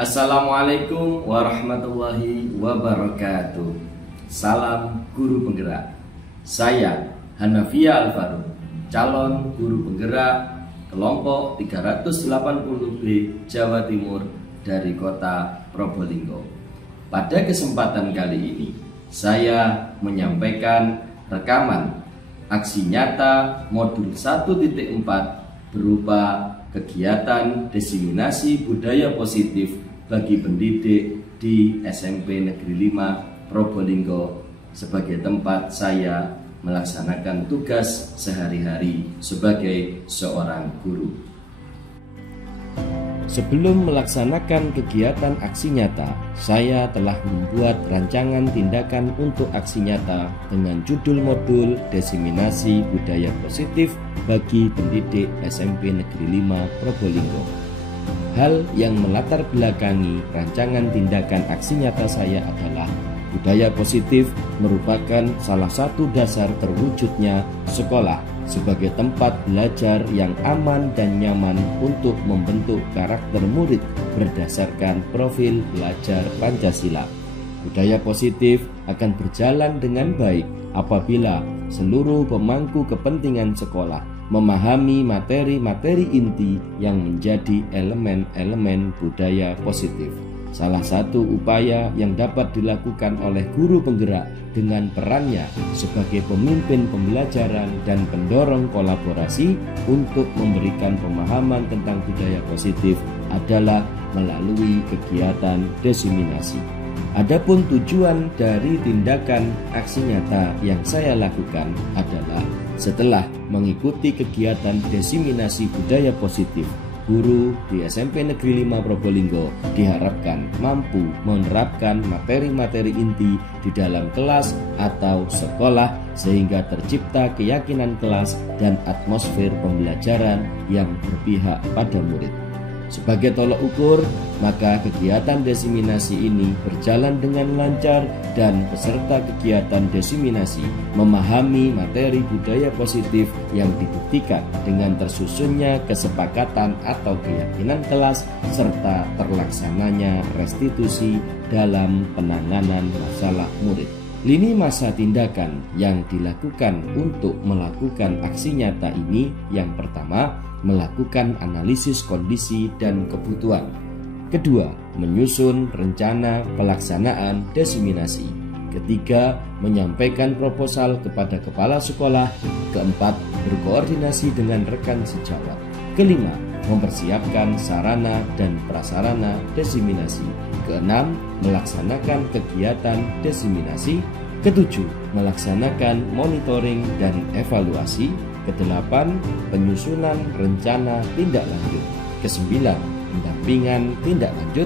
Assalamualaikum warahmatullahi wabarakatuh. Salam guru penggerak. Saya Hanafia Alvaro, calon guru penggerak kelompok 380B Jawa Timur dari kota Probolinggo. Pada kesempatan kali ini, saya menyampaikan rekaman aksi nyata modul 1.4 berupa kegiatan diseminasi budaya positif bagi pendidik di SMP Negeri 5 Probolinggo sebagai tempat saya melaksanakan tugas sehari-hari sebagai seorang guru. Sebelum melaksanakan kegiatan aksi nyata, saya telah membuat rancangan tindakan untuk aksi nyata dengan judul modul diseminasi budaya positif bagi pendidik SMP Negeri 5 Probolinggo. Hal yang melatar belakangi rancangan tindakan aksi nyata saya adalah budaya positif merupakan salah satu dasar terwujudnya sekolah sebagai tempat belajar yang aman dan nyaman untuk membentuk karakter murid berdasarkan profil belajar Pancasila. Budaya positif akan berjalan dengan baik apabila seluruh pemangku kepentingan sekolah memahami materi-materi inti yang menjadi elemen-elemen budaya positif. Salah satu upaya yang dapat dilakukan oleh guru penggerak dengan perannya sebagai pemimpin pembelajaran dan pendorong kolaborasi untuk memberikan pemahaman tentang budaya positif adalah melalui kegiatan diseminasi. Adapun tujuan dari tindakan aksi nyata yang saya lakukan adalah setelah mengikuti kegiatan diseminasi budaya positif, guru di SMP Negeri 5 Probolinggo diharapkan mampu menerapkan materi-materi inti di dalam kelas atau sekolah sehingga tercipta keyakinan kelas dan atmosfer pembelajaran yang berpihak pada murid. Sebagai tolok ukur, maka kegiatan diseminasi ini berjalan dengan lancar dan peserta kegiatan diseminasi memahami materi budaya positif yang dibuktikan dengan tersusunnya kesepakatan atau keyakinan kelas serta terlaksananya restitusi dalam penanganan masalah murid. Lini masa tindakan yang dilakukan untuk melakukan aksi nyata ini yang pertama, melakukan analisis kondisi dan kebutuhan. Kedua, menyusun rencana pelaksanaan diseminasi. Ketiga, menyampaikan proposal kepada kepala sekolah. Keempat, berkoordinasi dengan rekan sejawat. Kelima, mempersiapkan sarana dan prasarana diseminasi. Keenam, melaksanakan kegiatan diseminasi. Ketujuh, melaksanakan monitoring dan evaluasi. Kedelapan, penyusunan rencana tindak lanjut. Kesembilan, pendampingan tindak lanjut.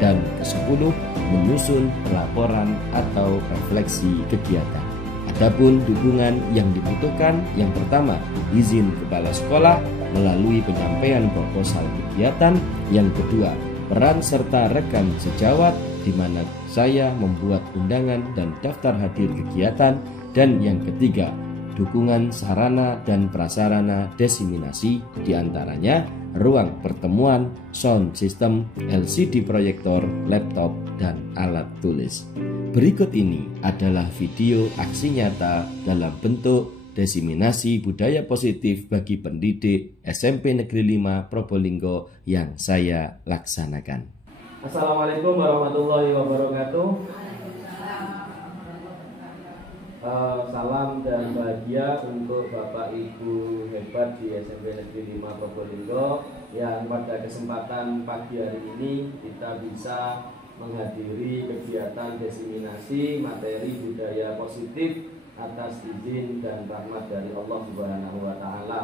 Dan kesepuluh, menyusun laporan atau refleksi kegiatan. Adapun dukungan yang dibutuhkan, yang pertama, izin kepala sekolah melalui penyampaian proposal kegiatan. Yang kedua, peran serta rekan sejawat di mana saya membuat undangan dan daftar hadir kegiatan. Dan yang ketiga, dukungan sarana dan prasarana diseminasi, diantaranya ruang pertemuan, sound system, LCD proyektor, laptop, dan alat tulis. Berikut ini adalah video aksi nyata dalam bentuk diseminasi budaya positif bagi pendidik SMP Negeri 5 Probolinggo yang saya laksanakan. Assalamualaikum warahmatullahi wabarakatuh. Salam dan bahagia untuk Bapak Ibu hebat di SMP Negeri 5 Probolinggo yang pada kesempatan pagi hari ini kita bisa menghadiri kegiatan diseminasi materi budaya positif atas izin dan rahmat dari Allah Subhanahu wa Ta'ala.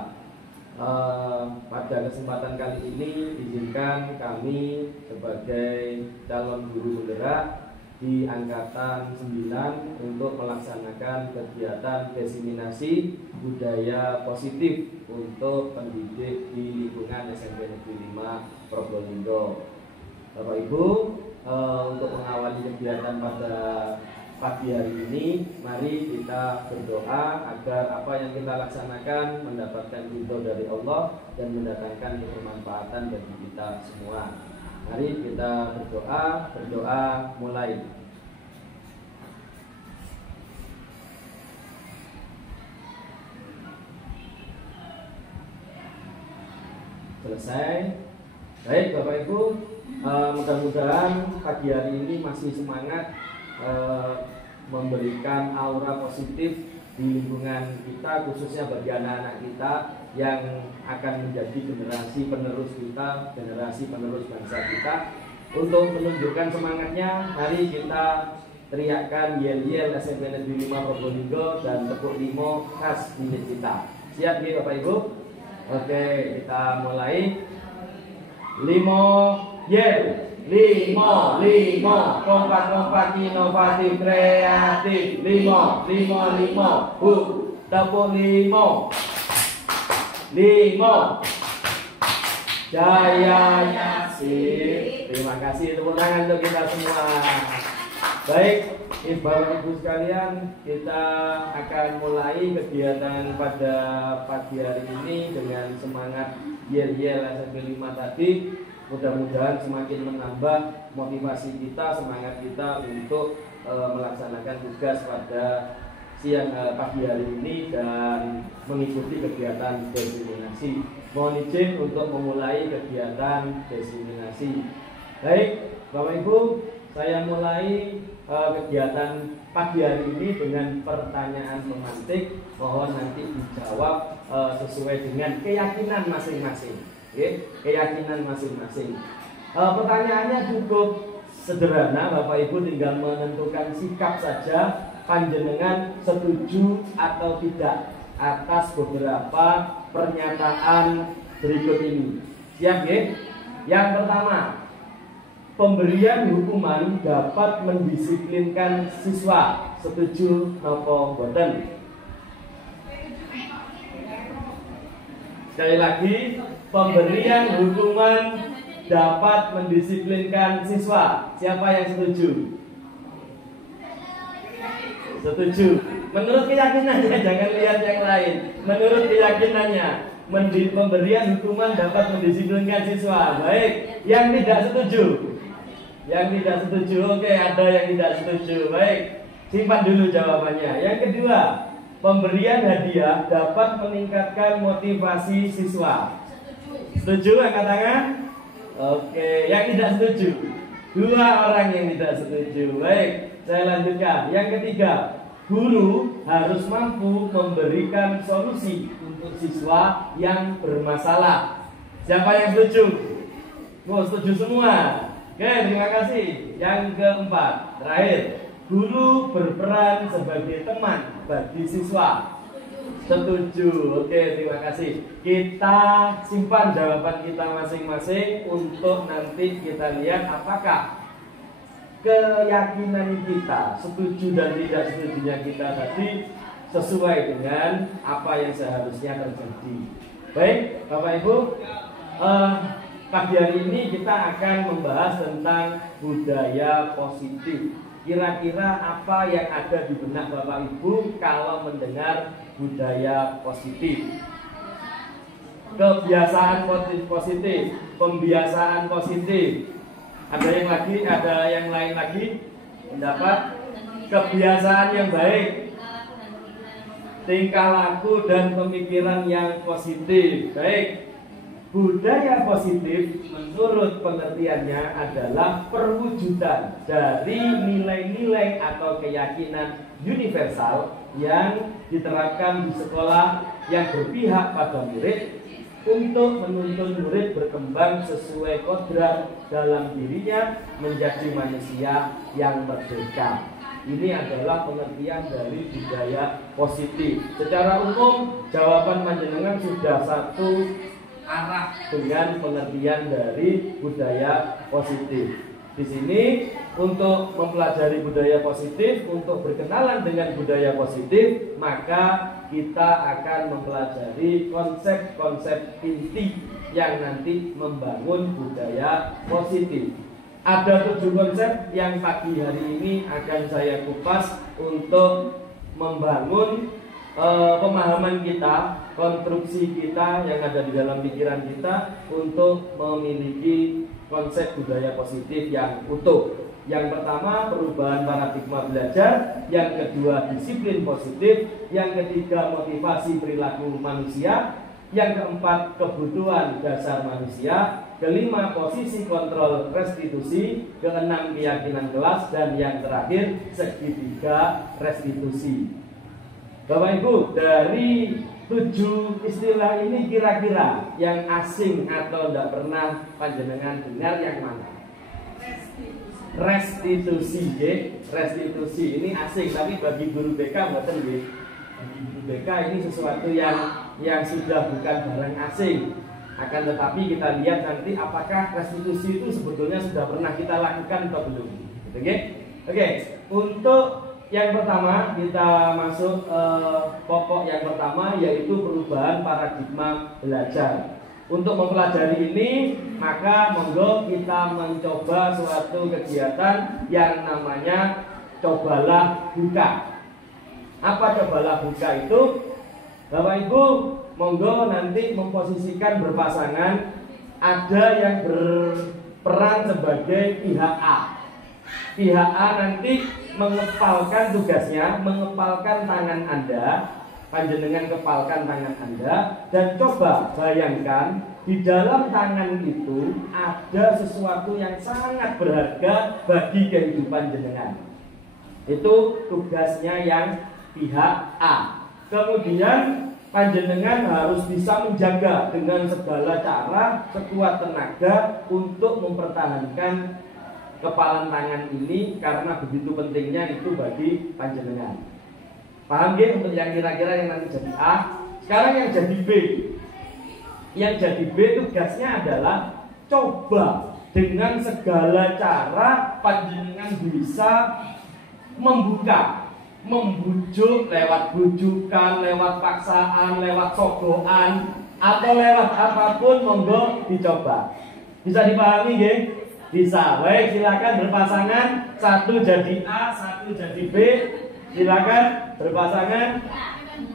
Pada kesempatan kali ini izinkan kami sebagai calon guru penggerak di angkatan 9 untuk melaksanakan kegiatan diseminasi budaya positif untuk pendidik di lingkungan SMP Negeri 5 Probolinggo. Bapak Ibu, untuk mengawali kegiatan pada pagi hari ini, mari kita berdoa agar apa yang kita laksanakan mendapatkan ridho dari Allah dan mendatangkan kebermanfaatan bagi kita semua. Mari kita berdoa mulai. Selesai. Baik Bapak Ibu, mudah-mudahan pagi hari ini masih semangat memberikan aura positif di lingkungan kita, khususnya bagi anak-anak kita yang akan menjadi generasi penerus kita, generasi penerus bangsa kita. Untuk menunjukkan semangatnya, mari kita teriakkan yel-yel SMP Negeri 5 Probolinggo dan tepuk limo khas milik kita. Siap nih Bapak Ibu? Oke, kita mulai. Limo yel. Limo, kompak, inovatif, kreatif. Limo, tepuk limo. Jaya sip. Terima kasih, tepuk tangan untuk kita semua. Baik, Bapak-Ibu sekalian, kita akan mulai kegiatan pada pagi hari ini dengan semangat yel-yel SMP 5 tadi. Mudah-mudahan semakin menambah motivasi kita, semangat kita untuk melaksanakan tugas pada pagi hari ini dan mengikuti kegiatan diseminasi. Mohon izin untuk memulai kegiatan diseminasi. Baik, Bapak Ibu, saya mulai kegiatan pagi hari ini dengan pertanyaan pemantik. Mohon nanti dijawab sesuai dengan keyakinan masing-masing. Keyakinan masing-masing. Pertanyaannya cukup sederhana, Bapak Ibu tinggal menentukan sikap saja, panjenengan setuju atau tidak atas beberapa pernyataan berikut ini. Siap ya? Yang pertama, pemberian hukuman dapat mendisiplinkan siswa. Setuju nopo boten? Sekali lagi, pemberian hukuman dapat mendisiplinkan siswa. Siapa yang setuju? Setuju. Menurut keyakinannya, jangan lihat yang lain. Menurut keyakinannya, pemberian hukuman dapat mendisiplinkan siswa. Baik, yang tidak setuju. Yang tidak setuju, oke, ada yang tidak setuju. Baik, simpan dulu jawabannya. Yang kedua, pemberian hadiah dapat meningkatkan motivasi siswa. Setuju angkat tangan? Oke, yang tidak setuju? 2 orang yang tidak setuju. Baik, saya lanjutkan. Yang ketiga, guru harus mampu memberikan solusi untuk siswa yang bermasalah. Siapa yang setuju? Oh, setuju semua. Oke, terima kasih. Yang keempat, terakhir, guru berperan sebagai teman bagi siswa. Setuju. Oke, terima kasih. Kita simpan jawaban kita masing-masing untuk nanti kita lihat apakah keyakinan kita, setuju dan tidak setujunya kita tadi sesuai dengan apa yang seharusnya terjadi. Baik, Bapak Ibu, pagi hari ini kita akan membahas tentang budaya positif. Kira-kira apa yang ada di benak Bapak Ibu kalau mendengar budaya positif? Kebiasaan positif, pembiasaan positif. Ada yang lain lagi pendapat? Kebiasaan yang baik, tingkah laku dan pemikiran yang positif. Baik. Budaya positif menurut pengertiannya adalah perwujudan dari nilai-nilai atau keyakinan universal yang diterapkan di sekolah yang berpihak pada murid untuk menuntun murid berkembang sesuai kodrat dalam dirinya menjadi manusia yang merdeka. Ini adalah pengertian dari budaya positif. Secara umum, jawaban panjenengan sudah satu arah dengan pengertian dari budaya positif. Di sini untuk mempelajari budaya positif, untuk berkenalan dengan budaya positif, maka kita akan mempelajari konsep-konsep inti yang nanti membangun budaya positif. Ada 7 konsep yang pagi hari ini akan saya kupas untuk membangun pemahaman kita konstruksi kita yang ada di dalam pikiran kita untuk memiliki konsep budaya positif yang utuh. Yang pertama, perubahan paradigma belajar. Yang kedua, disiplin positif. Yang ketiga, motivasi perilaku manusia. Yang keempat, kebutuhan dasar manusia. Kelima, posisi kontrol restitusi. Keenam, keyakinan kelas. Dan yang terakhir, segitiga restitusi. Bapak Ibu, dari 7 istilah ini kira-kira yang asing atau tidak pernah panjenengan dengar yang mana? Restitusi, restitusi ini asing, tapi bagi guru BK bukan, bagi guru BK ini sesuatu yang sudah bukan barang asing. Akan tetapi kita lihat nanti apakah restitusi itu sebetulnya sudah pernah kita lakukan atau belum. Oke. Untuk yang pertama kita masuk pokok yang pertama, yaitu perubahan paradigma belajar. Untuk mempelajari ini, maka monggo kita mencoba suatu kegiatan yang namanya cobalah buka. Apa cobalah buka itu? Bapak Ibu, monggo nanti memposisikan berpasangan. Ada yang berperan sebagai pihak A. Pihak A nanti mengepalkan tugasnya, mengepalkan tangan Anda, panjenengan kepalkan tangan Anda, dan coba bayangkan di dalam tangan itu ada sesuatu yang sangat berharga bagi kehidupan jenengan. Itu tugasnya yang pihak A. Kemudian panjenengan harus bisa menjaga dengan segala cara, sekuat tenaga untuk mempertahankan kepalan tangan ini, karena begitu pentingnya itu bagi panjenengan. Paham ya untuk yang kira-kira yang nanti jadi A? Sekarang yang jadi B. Yang jadi B tugasnya adalah coba dengan segala cara panjenengan bisa membuka, membujuk lewat bujukan, lewat paksaan, lewat sogokan, atau lewat apapun, monggo dicoba. Bisa dipahami ya? Bisa. Baik, silakan berpasangan. Satu jadi A, satu jadi B. Silakan berpasangan.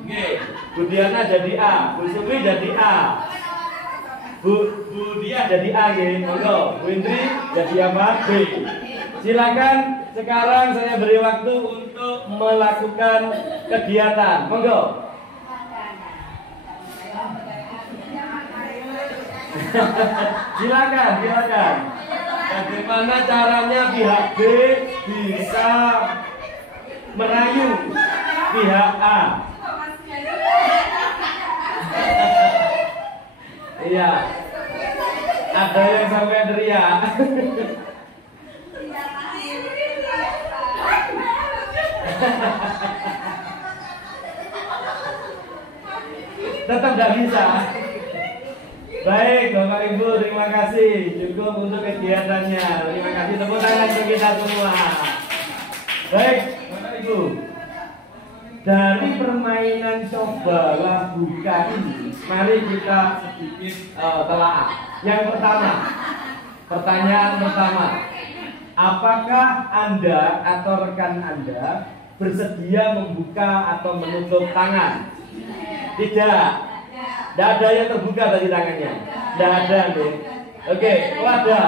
Oke, Bu Diana jadi A, Bu Sumi jadi A, Bu Dia jadi A, monggo. Bu Indri jadi apa? B. Silakan. Sekarang saya beri waktu untuk melakukan kegiatan. Monggo. Silakan. Bagaimana caranya pihak B bisa merayu pihak A? Iya. Ada yang sampai teriak. Tetap tidak bisa. Baik, Bapak Ibu, terima kasih. Cukup untuk kegiatannya. Terima kasih, tepuk tangan untuk kita semua. Baik, Bapak Ibu, dari permainan cobalah buka ini, mari kita sedikit telaah. Yang pertama, pertanyaan pertama, apakah Anda atau rekan Anda bersedia membuka atau menutup tangan? Tidak. Tidak ada yang terbuka tadi tangannya. Tidak ada nih. Oke, ada.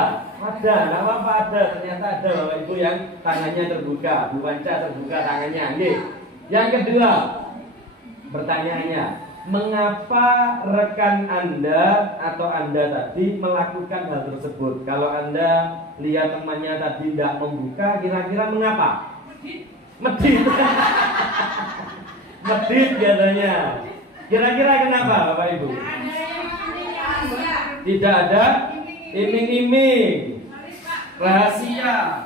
Tidak apa-apa ada. Ternyata ada Bapak Ibu yang tangannya terbuka. Bu Wanca terbuka tangannya. Nih. Yang kedua, pertanyaannya, mengapa rekan Anda atau Anda tadi melakukan hal tersebut? Kalau Anda lihat temannya tadi tidak membuka, kira-kira mengapa? Medit. Medit katanya. Kira-kira kenapa Bapak Ibu? Tidak ada iming-iming, rahasia.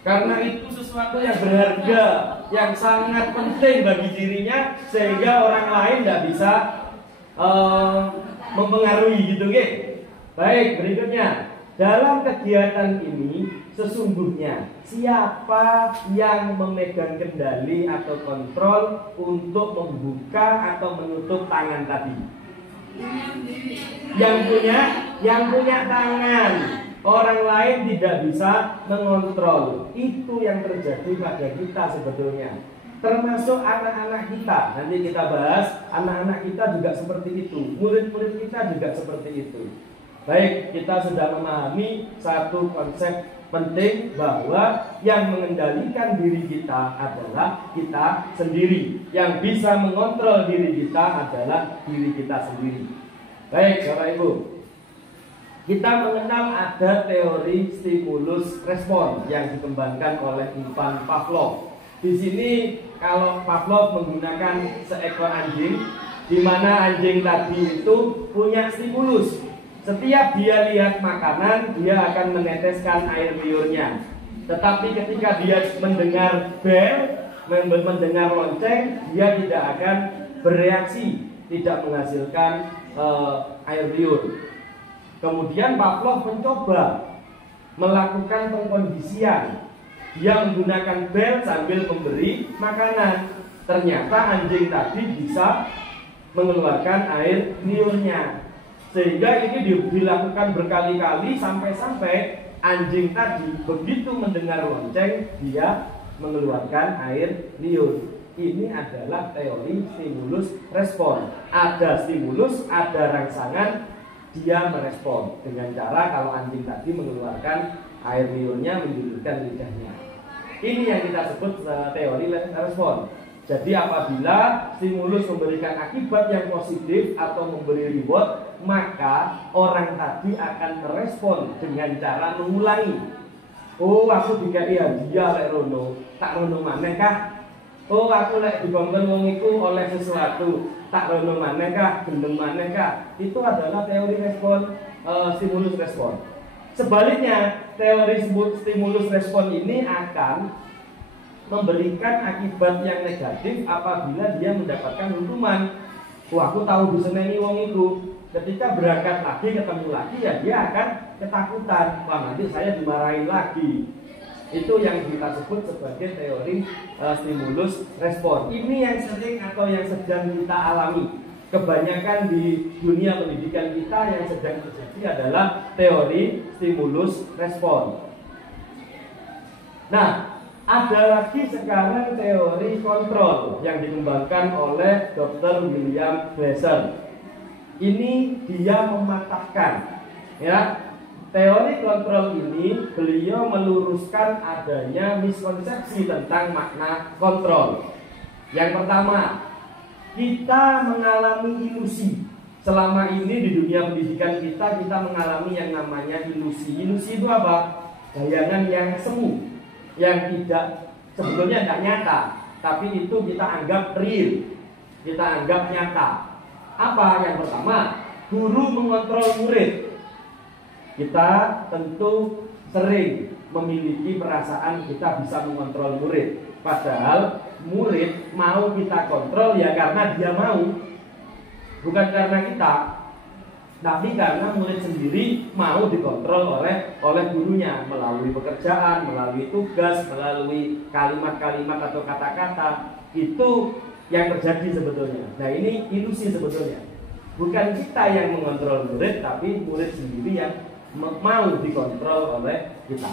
Karena itu sesuatu yang berharga, yang sangat penting bagi dirinya, sehingga orang lain tidak bisa mempengaruhi gitu, gitu. Baik, berikutnya. Dalam kegiatan ini sesungguhnya siapa yang memegang kendali atau kontrol untuk membuka atau menutup tangan tadi? Yang punya tangan. Orang lain tidak bisa mengontrol. Itu yang terjadi pada kita sebetulnya. termasuk anak-anak kita. Nanti kita bahas, anak-anak kita juga seperti itu, murid-murid kita juga seperti itu. Baik, kita sudah memahami satu konsep penting bahwa yang mengendalikan diri kita adalah kita sendiri. Yang bisa mengontrol diri kita adalah diri kita sendiri. Baik, Bapak Ibu, kita mengenal ada teori stimulus respon yang dikembangkan oleh Ivan Pavlov. Di sini kalau Pavlov menggunakan seekor anjing, di mana anjing tadi itu punya stimulus. Setiap dia lihat makanan, dia akan meneteskan air liurnya. Tetapi ketika dia mendengar bel, mendengar lonceng, dia tidak akan bereaksi, tidak menghasilkan air liur. Kemudian Pavlov mencoba melakukan pengkondisian. Dia menggunakan bel sambil memberi makanan. Ternyata anjing tadi bisa mengeluarkan air liurnya. Sehingga ini dilakukan berkali-kali sampai-sampai anjing tadi begitu mendengar lonceng dia mengeluarkan air liur. Ini adalah teori stimulus respon. Ada stimulus, ada rangsangan, dia merespon dengan cara kalau anjing tadi mengeluarkan air liurnya menjulurkan lidahnya. Ini yang kita sebut teori respon. Jadi apabila stimulus memberikan akibat yang positif atau memberi reward, maka orang tadi akan merespon dengan cara mengulangi. Oh, aku dikai hadiah lek rono, tak rono maneh kah? Oh, aku lek dibongkon wong iku oleh sesuatu, tak rono maneh kah, gendeng maneh kah? Itu adalah teori respon, stimulus respon. Sebaliknya, teori stimulus respon ini akan memberikan akibat yang negatif apabila dia mendapatkan hukuman. Wah, aku tahu diseneni wong itu. Ketika berangkat lagi, ketemu lagi, ya dia akan ketakutan. Wah, nanti saya dimarahin lagi. Itu yang kita sebut sebagai teori stimulus respon. Ini yang sering atau yang sedang kita alami. Kebanyakan di dunia pendidikan kita yang sedang terjadi adalah teori stimulus respon. Nah, ada lagi sekarang teori kontrol yang dikembangkan oleh Dr. William Glasser. Ini dia mematahkan, ya, teori kontrol ini beliau meluruskan adanya miskonsepsi tentang makna kontrol. Yang pertama, kita mengalami ilusi. Selama ini di dunia pendidikan kita mengalami yang namanya ilusi. Ilusi itu apa? Bayangan yang semu, yang tidak sebetulnya tidak nyata, tapi itu kita anggap real, kita anggap nyata. Apa? Yang pertama, guru mengontrol murid. Kita tentu sering memiliki perasaan kita bisa mengontrol murid, padahal murid mau kita kontrol ya karena dia mau, bukan karena kita. Tapi karena murid sendiri mau dikontrol oleh gurunya melalui pekerjaan, melalui tugas, melalui kalimat-kalimat atau kata-kata. Itu yang terjadi sebetulnya. Nah, ini ilusi sebetulnya. Bukan kita yang mengontrol murid, tapi murid sendiri yang mau dikontrol oleh kita.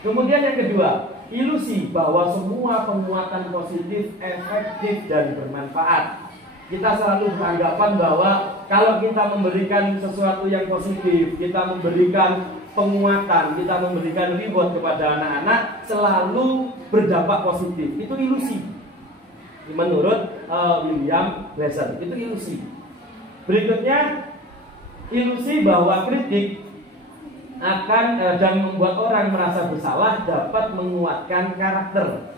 Kemudian yang kedua, ilusi bahwa semua penguatan positif efektif dan bermanfaat. Kita selalu beranggapan bahwa kalau kita memberikan sesuatu yang positif, kita memberikan penguatan, kita memberikan reward kepada anak-anak, selalu berdampak positif. Itu ilusi. Menurut William Glasser, itu ilusi. Berikutnya, ilusi bahwa kritik akan dan membuat orang merasa bersalah dapat menguatkan karakter.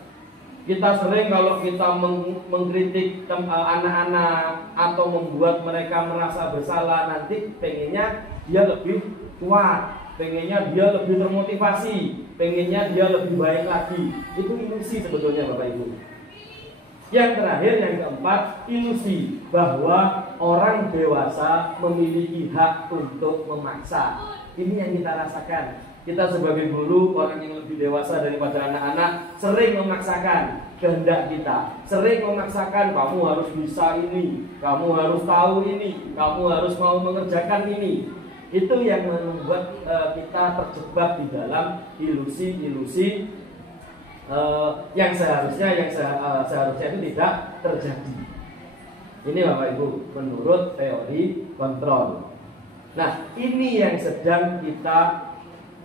Kita sering kalau kita mengkritik anak-anak atau membuat mereka merasa bersalah, nanti pengennya dia lebih kuat, pengennya dia lebih termotivasi, pengennya dia lebih baik lagi. Itu ilusi sebetulnya Bapak Ibu. Yang terakhir, yang keempat, ilusi bahwa orang dewasa memiliki hak untuk memaksa. Ini yang kita rasakan. Kita sebagai guru, orang yang lebih dewasa daripada anak-anak, sering memaksakan kehendak kita, sering memaksakan kamu harus bisa ini, kamu harus tahu ini, kamu harus mau mengerjakan ini. Itu yang membuat kita terjebak di dalam ilusi-ilusi yang seharusnya itu tidak terjadi. Ini Bapak Ibu menurut teori kontrol. Nah, ini yang sedang kita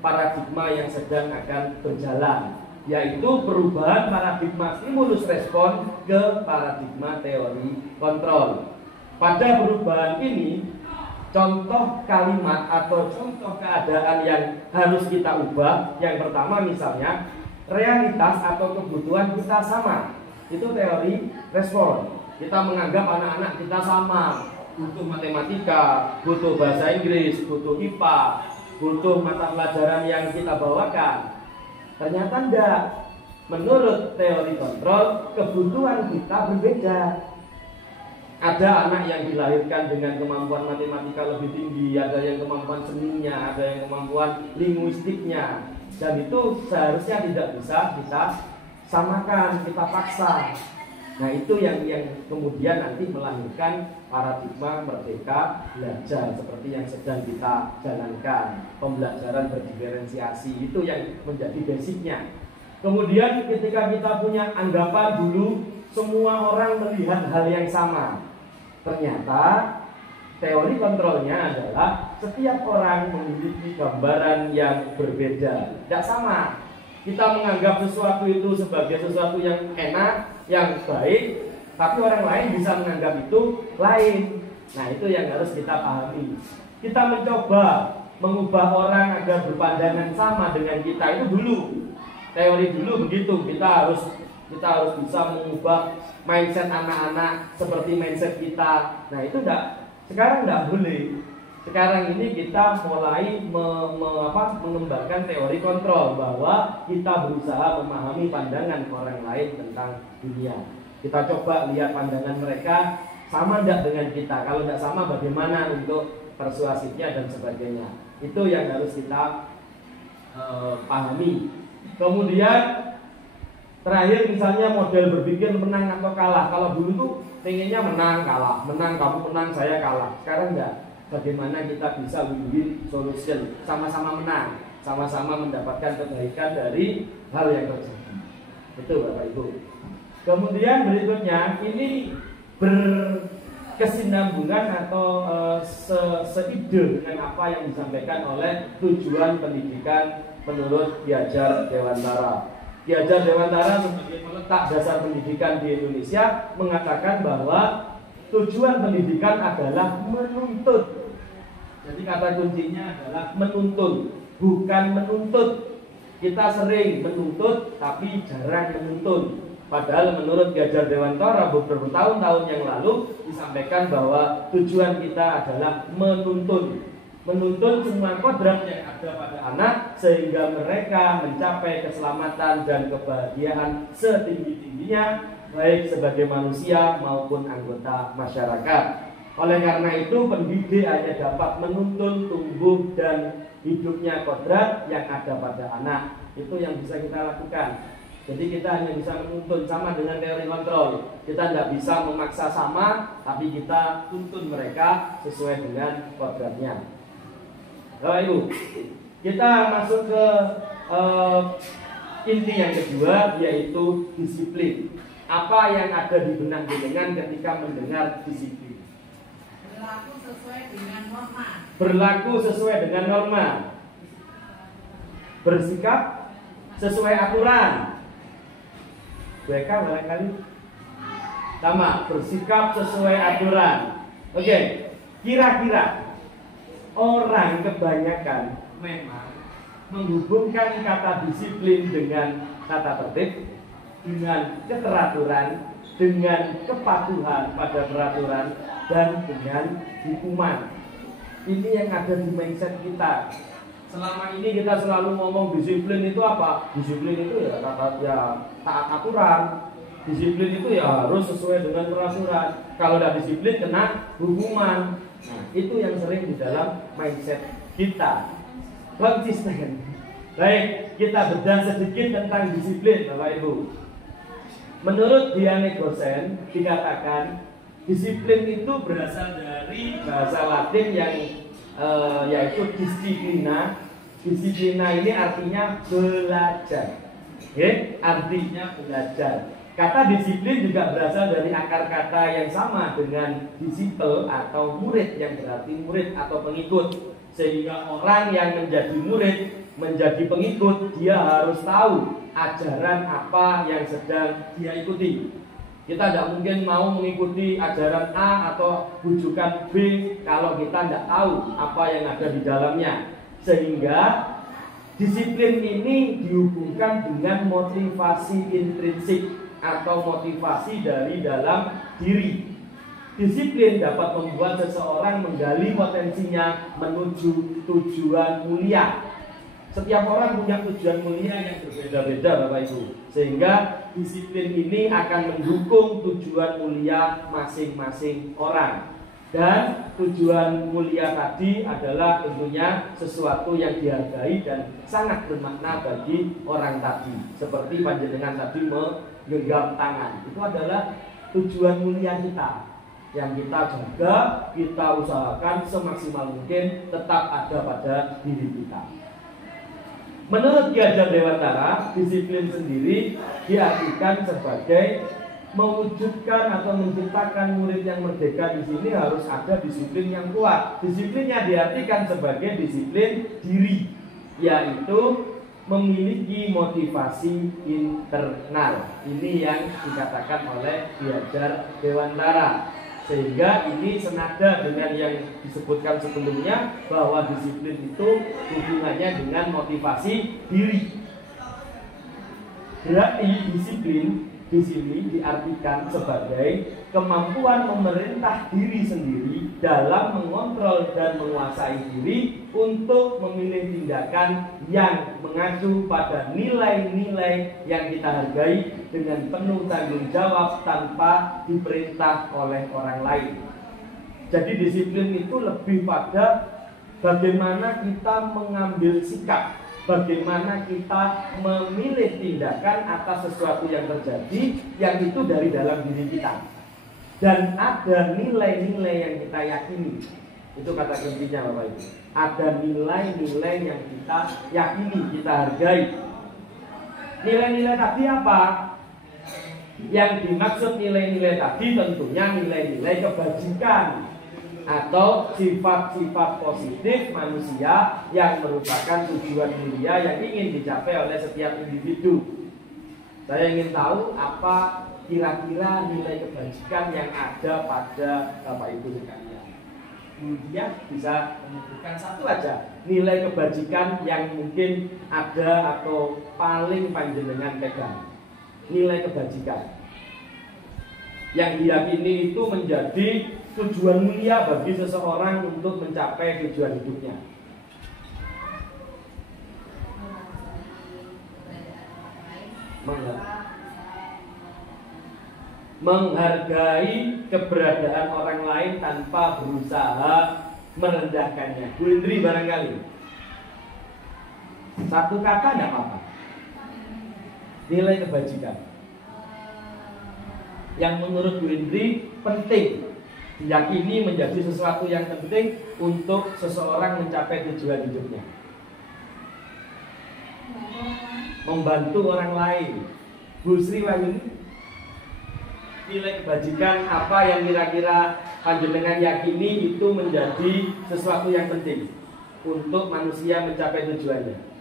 paradigma yang sedang akan berjalan, yaitu perubahan paradigma stimulus respon ke paradigma teori kontrol. Pada perubahan ini, contoh kalimat atau contoh keadaan yang harus kita ubah, yang pertama misalnya realitas atau kebutuhan kita sama. Itu teori respon. Kita menganggap anak-anak kita sama, butuh matematika, butuh bahasa Inggris, butuh IPA, butuh mata pelajaran yang kita bawakan. Ternyata enggak. Menurut teori kontrol, kebutuhan kita berbeda. Ada anak yang dilahirkan dengan kemampuan matematika lebih tinggi, ada yang kemampuan seninya, ada yang kemampuan linguistiknya. Dan itu seharusnya tidak bisa kita samakan, kita paksa. Nah, itu yang kemudian nanti melahirkan paradigma merdeka belajar seperti yang sedang kita jalankan. Pembelajaran berdiferensiasi itu yang menjadi basicnya. Kemudian ketika kita punya anggapan dulu semua orang melihat hal yang sama, ternyata teori kontrolnya adalah setiap orang memiliki gambaran yang berbeda, tidak sama. Kita menganggap sesuatu itu sebagai sesuatu yang enak, yang baik, tapi orang lain bisa menganggap itu lain. Nah, itu yang harus kita pahami. Kita mencoba mengubah orang agar berpandangan sama dengan kita itu dulu. Teori dulu begitu. Kita harus bisa mengubah mindset anak-anak seperti mindset kita. Nah, itu sekarang tidak boleh. Sekarang ini kita mulai mengembangkan teori kontrol, bahwa kita berusaha memahami pandangan orang lain tentang dunia. Kita coba lihat pandangan mereka sama tidak dengan kita. Kalau tidak sama, bagaimana untuk persuasifnya dan sebagainya. Itu yang harus kita pahami. Kemudian terakhir misalnya model berpikir menang atau kalah. Kalau dulu tuh pengennya menang kalah, menang kamu menang saya kalah. Sekarang enggak. Bagaimana kita bisa win-win solution, sama-sama menang, sama-sama mendapatkan kebaikan dari hal yang terjadi. Itu Bapak Ibu. Kemudian berikutnya ini berkesinambungan atau seide dengan apa yang disampaikan oleh tujuan pendidikan menurut Ki Hajar Dewantara. Ki Hajar Dewantara sebagai peletak dasar pendidikan di Indonesia mengatakan bahwa tujuan pendidikan adalah menuntut. Jadi kata kuncinya adalah menuntun, bukan menuntut. Kita sering menuntut tapi jarang menuntun. Padahal menurut Ki Hajar Dewantara beberapa tahun-tahun yang lalu disampaikan bahwa tujuan kita adalah menuntun. Menuntun semua kodrat yang ada pada anak sehingga mereka mencapai keselamatan dan kebahagiaan setinggi-tingginya, baik sebagai manusia maupun anggota masyarakat. Oleh karena itu pendidik hanya dapat menuntun tumbuh dan hidupnya kodrat yang ada pada anak. Itu yang bisa kita lakukan. Jadi kita hanya bisa menuntun, sama dengan teori kontrol. Kita tidak bisa memaksa sama, tapi kita tuntun mereka sesuai dengan kodratnya. Bapak Ibu, kita masuk ke inti yang kedua, yaitu disiplin. Apa yang ada di benak jenengan ketika mendengar disiplin? Berlaku sesuai dengan norma. Berlaku sesuai dengan norma. Bersikap sesuai aturan. BK barangkali sama, bersikap sesuai aturan. Oke, kira-kira orang kebanyakan memang menghubungkan kata disiplin dengan kata tertib, dengan keteraturan, dengan kepatuhan pada peraturan, dan dengan hukuman. Ini yang ada di mindset kita. Selama ini kita selalu ngomong disiplin itu apa? Disiplin itu ya taat aturan. Disiplin itu ya harus sesuai dengan peraturan. Kalau tidak disiplin kena hukuman. Nah, itu yang sering di dalam mindset kita. Konsisten. Baik, kita bedah sedikit tentang disiplin, Bapak Ibu. Menurut Diane Gosen dikatakan disiplin itu berasal dari bahasa Latin yang yaitu disiplina. Disiplina ini artinya belajar. artinya belajar. Kata disiplin juga berasal dari akar kata yang sama dengan disciple atau murid, yang berarti murid atau pengikut. Sehingga orang yang menjadi murid, menjadi pengikut, dia harus tahu ajaran apa yang sedang dia ikuti. Kita tidak mungkin mau mengikuti ajaran A atau bujukan B kalau kita tidak tahu apa yang ada di dalamnya. Sehingga disiplin ini dihubungkan dengan motivasi intrinsik atau motivasi dari dalam diri. Disiplin dapat membuat seseorang menggali potensinya menuju tujuan mulia. Setiap orang punya tujuan mulia yang berbeda-beda, Bapak Ibu. Sehingga disiplin ini akan mendukung tujuan mulia masing-masing orang. Dan tujuan mulia tadi adalah tentunya sesuatu yang dihargai dan sangat bermakna bagi orang tadi. Seperti panjenengan tadi menggenggam tangan, itu adalah tujuan mulia kita yang kita jaga, kita usahakan semaksimal mungkin tetap ada pada diri kita. Menurut Ki Hajar Dewantara, disiplin sendiri diartikan sebagai mewujudkan atau menciptakan murid yang merdeka. Di sini harus ada disiplin yang kuat. Disiplinnya diartikan sebagai disiplin diri, yaitu memiliki motivasi internal. Ini yang dikatakan oleh Ki Hajar Dewantara. Sehingga ini senada dengan yang disebutkan sebelumnya, bahwa disiplin itu hubungannya dengan motivasi diri. Berarti disiplin di sini diartikan sebagai kemampuan memerintah diri sendiri dalam mengontrol dan menguasai diri untuk memilih tindakan yang mengacu pada nilai-nilai yang kita hargai dengan penuh tanggung jawab tanpa diperintah oleh orang lain. Jadi disiplin itu lebih pada bagaimana kita mengambil sikap, bagaimana kita memilih tindakan atas sesuatu yang terjadi, yang itu dari dalam diri kita. Dan ada nilai-nilai yang kita yakini. Itu kata kuncinya, Bapak Ibu. Ada nilai-nilai yang kita yakini, kita hargai. Nilai-nilai tadi apa? Yang dimaksud nilai-nilai tadi tentunya nilai-nilai kebajikan atau sifat-sifat positif manusia yang merupakan tujuan mulia yang ingin dicapai oleh setiap individu. Saya ingin tahu apa kira-kira nilai kebajikan yang ada pada Bapak Ibu sekalian. Kemudian bisa menunjukkan satu aja nilai kebajikan yang mungkin ada atau paling panjenengan pegang. Nilai kebajikan yang diyakini itu menjadi tujuan mulia bagi seseorang untuk mencapai tujuan hidupnya. Menghargai keberadaan orang lain tanpa berusaha merendahkannya. Bu Indri barangkali satu kata tidak apa-apa. Nilai kebajikan yang menurut Bu Indri penting, diyakini menjadi sesuatu yang penting untuk seseorang mencapai tujuan hidupnya. Membantu orang lain. Bu Sri Wahyuni, nilai kebajikan apa yang kira-kira panjenengan yakini itu menjadi sesuatu yang penting untuk manusia mencapai tujuannya?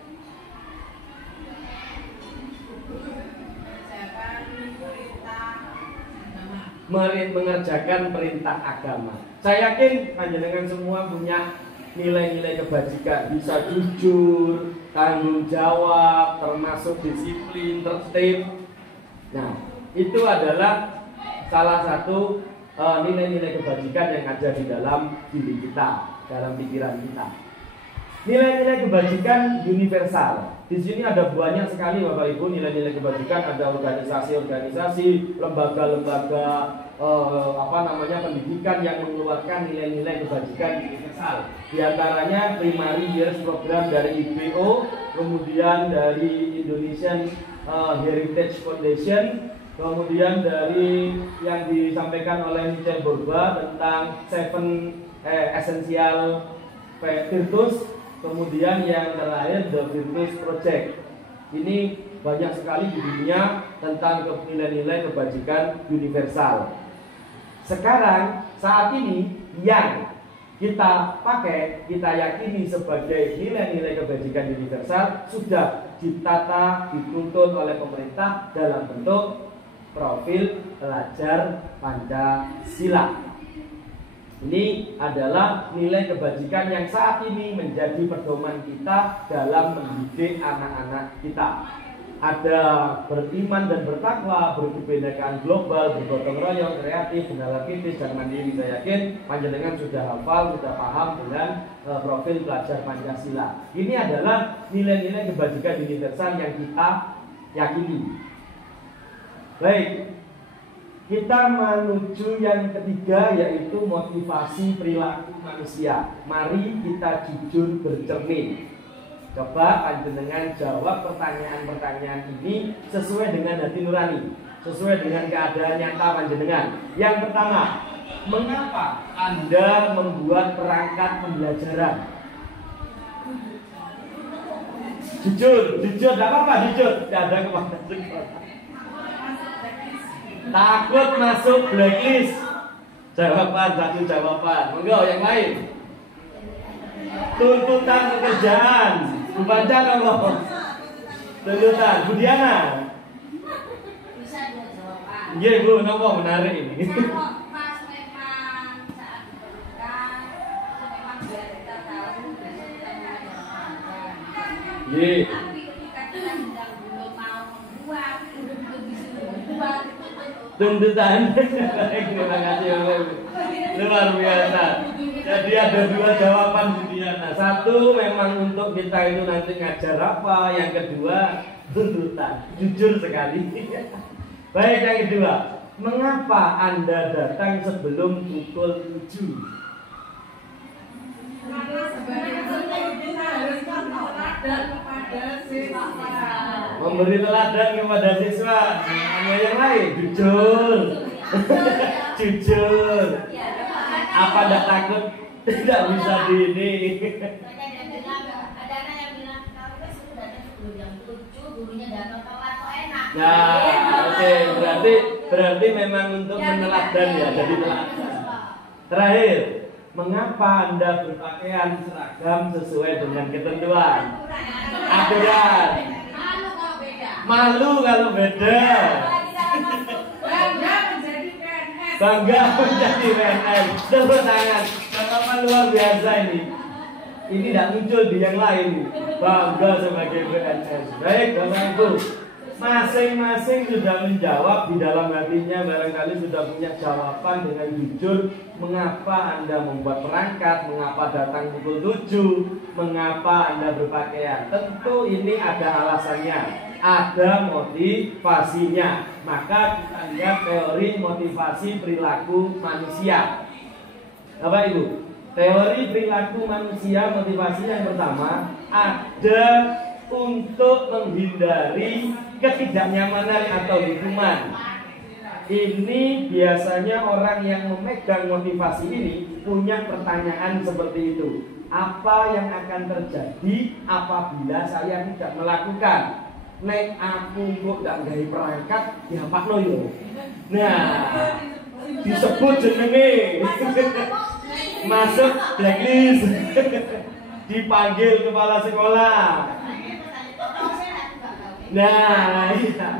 Mengerjakan perintah agama. Saya yakin panjenengan semua punya nilai-nilai kebajikan, bisa jujur, tanggung jawab, termasuk disiplin, tertib. Nah, itu adalah salah satu nilai-nilai kebajikan yang ada di dalam diri kita, dalam pikiran kita. Nilai-nilai kebajikan universal. Di sini ada banyak sekali Bapak Ibu nilai-nilai kebajikan. Ada organisasi-organisasi, lembaga-lembaga pendidikan yang mengeluarkan nilai-nilai kebajikan universal. Di antaranya Primary Years Program dari IPO, kemudian dari Indonesian Heritage Foundation, kemudian dari yang disampaikan oleh Michelle Borba tentang 7 Essential Virtues. Kemudian yang terakhir The Virtues Project. Ini banyak sekali di dunia tentang nilai-nilai kebajikan universal. Sekarang saat ini yang kita pakai, kita yakini sebagai nilai-nilai kebajikan universal sudah ditata, dituntut oleh pemerintah dalam bentuk profil pelajar Pancasila. Ini adalah nilai kebajikan yang saat ini menjadi pedoman kita dalam mendidik anak-anak kita. Ada beriman dan bertakwa, berkebinekaan global, bergotong royong, kreatif, bernala kritis, dan mandiri. Saya yakin panjenengan sudah hafal, sudah paham dengan profil pelajar Pancasila. Ini adalah nilai-nilai kebajikan universal yang kita yakini. Baik, kita menuju yang ketiga, yaitu motivasi perilaku manusia. Mari kita jujur bercermin. Coba panjenengan jawab pertanyaan-pertanyaan ini sesuai dengan hati nurani, sesuai dengan keadaan nyata panjenengan. Yang pertama, mengapa Anda membuat perangkat pembelajaran? Jujur, tidak apa-apa, jujur. Tidak ada kepada sekolah. Takut masuk blacklist. Jawaban, satu jawaban. Enggak, yang lain. Tuntutan pekerjaan. Dibaca kalau tuntutan. Budiana. Bisa ada jawaban. Iya Bu, kenapa menarik ini? Kalau pas memang saat diperlukan, memang biar kita tahu besok kita mau ada. Iya. Tapi ketika kita sedang belum mau membuat, belum disuruh membuat, Tuntutan. Terima kasih Bapak. Luar biasa. Jadi ada dua jawaban Budiana. Satu memang untuk kita itu nanti ngajar apa. Yang kedua tuntutan. Jujur sekali. Baik, yang kedua, mengapa Anda datang sebelum pukul 7? karena sebagai kita harus teladan kepada siswa. Memberi teladan kepada siswa. Hanya yang lain, jujur. Jujur. Apa tidak takut tidak bisa di ini? Ada anak yang bilang kalau suruh datang sebelum jam 7, gurunya datang telat kok enak. Nah, oke, berarti memang untuk meneladan ya, jadi teladan. Terakhir, mengapa Anda berpakaian seragam sesuai dengan ketentuan? Aturan. Malu kalau beda. Malu kalau beda. Bangga menjadi PNS. Bangga menjadi PNS. Tepuk tangan. Jawaban luar biasa ini. Ini tidak muncul di yang lain. Bangga sebagai PNS. Baik, Bapak Ibu. Masing-masing sudah menjawab di dalam hatinya, barangkali sudah punya jawaban dengan jujur. Mengapa Anda membuat perangkat, mengapa datang pukul 7, mengapa Anda berpakaian. Tentu ini ada alasannya, ada motivasinya. Maka kita lihat teori motivasi perilaku manusia. Bapak Ibu, teori perilaku manusia motivasi yang pertama ada untuk menghindari ketidaknyamanan atau hukuman. Ini biasanya orang yang memegang motivasi ini punya pertanyaan seperti itu. Apa yang akan terjadi apabila saya tidak melakukan? Nek aku kok gak gawe perangkat, ya Pak Noyo. Nah, disebut jenenge. Masuk blacklist. Dipanggil kepala sekolah. Nah, iya.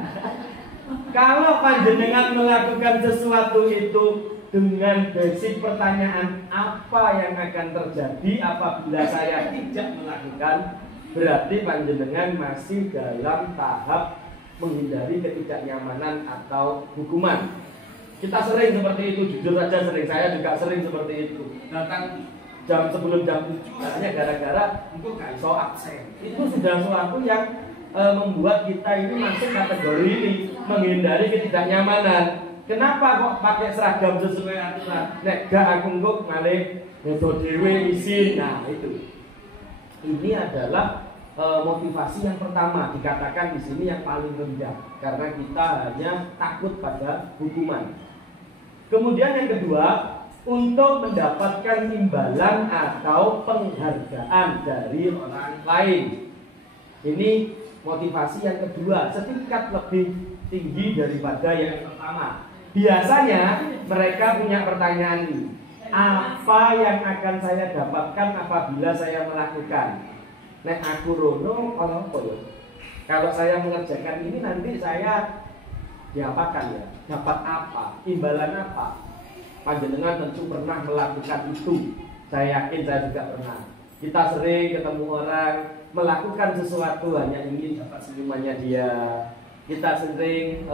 Kalau panjenengan melakukan sesuatu itu dengan basic pertanyaan apa yang akan terjadi apabila saya tidak melakukan, berarti panjenengan masih dalam tahap menghindari ketidaknyamanan atau hukuman. Kita sering seperti itu, jujur saja sering. Saya juga sering seperti itu. Datang sebelum jam 7 hanya gara-gara untuk gak iso absen. Itu sudah sesuatu yang membuat kita ini masuk kategori ini, menghindari ketidaknyamanan. Kenapa kok pakai seragam sesuai aturan? Nek gak aku nguk malih metode dhewe isin. Nah, itu. Ini adalah motivasi yang pertama, dikatakan di sini yang paling rendah, karena kita hanya takut pada hukuman. Kemudian yang kedua, untuk mendapatkan imbalan atau penghargaan dari orang lain. Ini motivasi yang kedua setingkat lebih tinggi daripada yang pertama. Biasanya mereka punya pertanyaan ini, apa yang akan saya dapatkan apabila saya melakukan? Nek aku rono apa ya? Kalau saya mengerjakan ini nanti saya diapakan ya? Dapat apa? Imbalan apa? Panjenengan tentu pernah melakukan itu. Saya yakin saya juga pernah. Kita sering ketemu orang melakukan sesuatu hanya ingin dapat senyumannya dia. Kita sering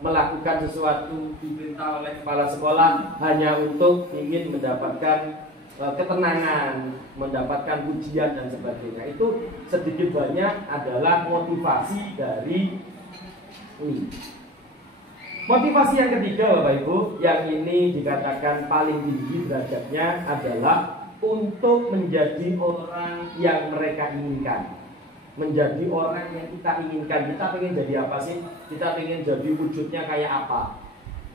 melakukan sesuatu diperintah oleh kepala sekolah hanya untuk ingin mendapatkan ketenangan, mendapatkan pujian dan sebagainya. Itu sedikit banyak adalah motivasi dari ini. Motivasi yang ketiga Bapak Ibu, yang ini dikatakan paling tinggi derajatnya adalah untuk menjadi orang yang mereka inginkan. Menjadi orang yang kita inginkan. Kita pengen jadi apa sih? Kita pengen jadi wujudnya kayak apa?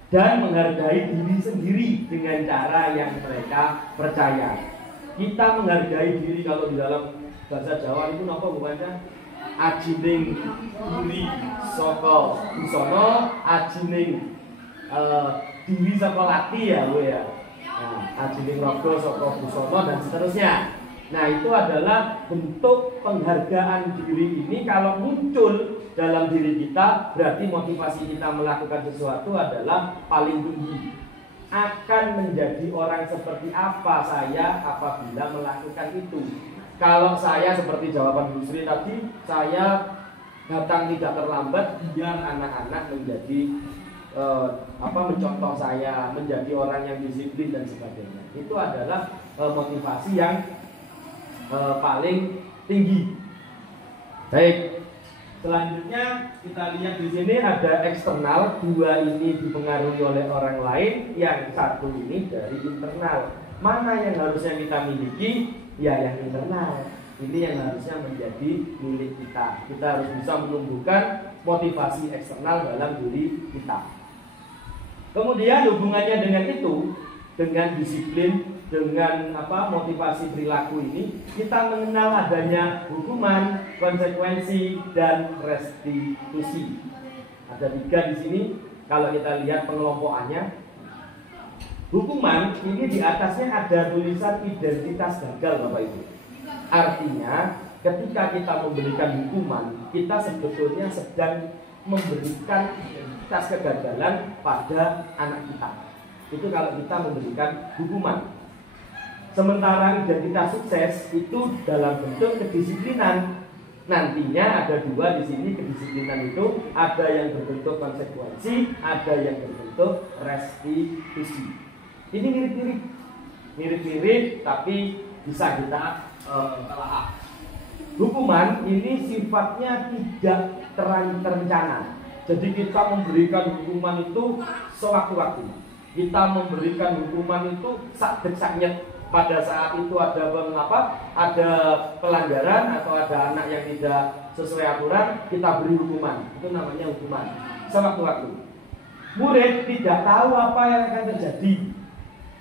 Dan menghargai diri sendiri dengan cara yang mereka percaya. Kita menghargai diri kalau di dalam bahasa Jawa itu apa bukannya? Ajining diri saka busana, ajining diri saka lati ya, Bu ya. Nah, ajining raga saka busana dan seterusnya. Nah, itu adalah bentuk penghargaan diri ini kalau muncul dalam diri kita, berarti motivasi kita melakukan sesuatu adalah paling tinggi. Akan menjadi orang seperti apa saya apabila melakukan itu. Kalau saya seperti jawaban Bu Sri tadi, saya datang tidak terlambat biar anak-anak menjadi mencontoh saya, menjadi orang yang disiplin dan sebagainya. Itu adalah motivasi yang paling tinggi. Baik, selanjutnya kita lihat di sini ada eksternal, dua ini dipengaruhi oleh orang lain, yang satu ini dari internal. Mana yang harusnya kita miliki? Ya yang internal. Ini yang harusnya menjadi milik kita. Kita harus bisa menumbuhkan motivasi eksternal dalam diri kita. Kemudian hubungannya dengan itu, dengan disiplin, dengan motivasi perilaku ini, kita mengenal adanya hukuman, konsekuensi, dan restitusi. Ada 3 di sini. Kalau kita lihat pengelompokannya, hukuman ini di atasnya ada tulisan identitas gagal Bapak Ibu. Artinya ketika kita memberikan hukuman, kita sebetulnya sedang memberikan identitas kegagalan pada anak kita. Itu kalau kita memberikan hukuman. Sementara identitas sukses itu dalam bentuk kedisiplinan. Nantinya ada 2 di sini kedisiplinan itu, ada yang berbentuk konsekuensi, ada yang berbentuk restitusi. Ini mirip-mirip, tapi bisa kita telah. Hukuman ini sifatnya tidak terencana. Jadi kita memberikan hukuman itu sewaktu-waktu. Kita memberikan hukuman itu sak-sak-nyet. Pada saat itu ada ada pelanggaran atau ada anak yang tidak sesuai aturan, kita beri hukuman. Itu namanya hukuman sewaktu-waktu. Murid tidak tahu apa yang akan terjadi.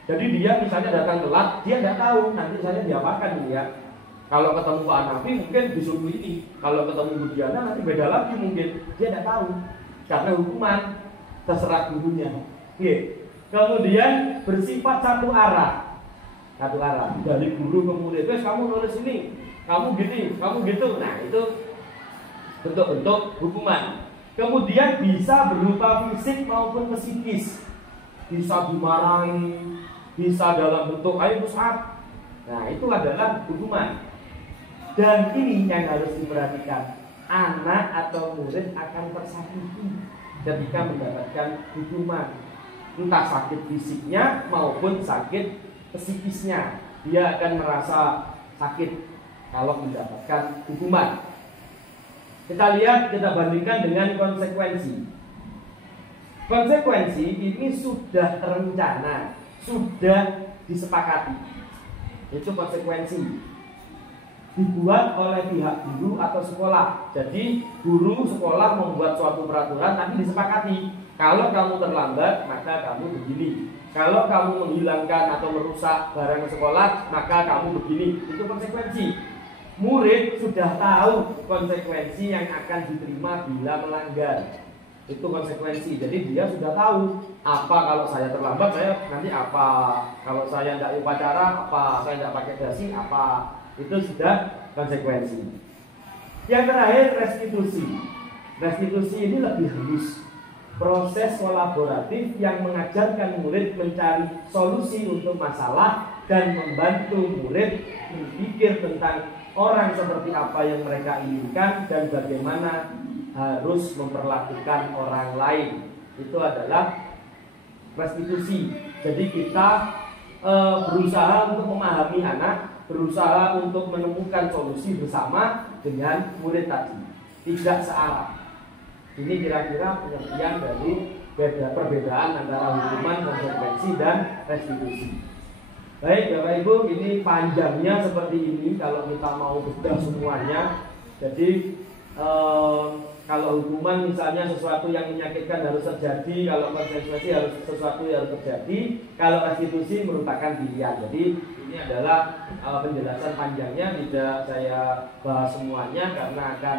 Jadi dia misalnya datang telat, dia tidak tahu nanti saya diapakan dia. Kalau ketemu Pak Hanafi mungkin disuruh ini, kalau ketemu Bu Diana nanti beda lagi mungkin. Dia tidak tahu karena hukuman terserah gurunya. Kemudian bersifat satu arah dari guru ke murid. Terus kamu nulis ini, kamu gini, kamu gitu. Nah itu bentuk-bentuk hukuman. Kemudian bisa berupa fisik maupun psikis. Bisa dimarahi, bisa dalam bentuk ayo pusat. Nah itu adalah hukuman. Dan ini yang harus diperhatikan, anak atau murid akan tersakiti ketika mendapatkan hukuman, entah sakit fisiknya maupun sakit psikisnya. Dia akan merasa sakit kalau mendapatkan hukuman. Kita lihat, kita bandingkan dengan konsekuensi. Konsekuensi ini sudah terencana, sudah disepakati. Itu konsekuensi. Dibuat oleh pihak guru atau sekolah. Jadi guru sekolah membuat suatu peraturan, tapi disepakati. Kalau kamu terlambat, maka kamu begini. Kalau kamu menghilangkan atau merusak barang sekolah, maka kamu begini. Itu konsekuensi. murid sudah tahu konsekuensi yang akan diterima bila melanggar. Itu konsekuensi. Jadi dia sudah tahu apa kalau saya terlambat, saya nanti apa. Kalau saya tidak upacara, apa. Saya tidak pakai dasi, apa. Itu sudah konsekuensi. Yang terakhir, restitusi. Restitusi ini lebih halus. Proses kolaboratif yang mengajarkan murid mencari solusi untuk masalah dan membantu murid berpikir tentang orang seperti apa yang mereka inginkan dan bagaimana harus memperlakukan orang lain. Itu adalah restitusi. Jadi kita berusaha untuk memahami anak, berusaha untuk menemukan solusi bersama dengan murid tadi. Tidak searah. Ini kira-kira pengertian dari perbedaan antara hukuman, konsekuensi, dan restitusi. Baik Bapak Ibu, ini panjangnya seperti ini kalau kita mau bedah semuanya. Jadi kalau hukuman misalnya sesuatu yang menyakitkan harus terjadi, kalau konsekuensi harus sesuatu yang harus terjadi, kalau restitusi merupakan pilihan. Jadi ini adalah penjelasan panjangnya, tidak saya bahas semuanya karena akan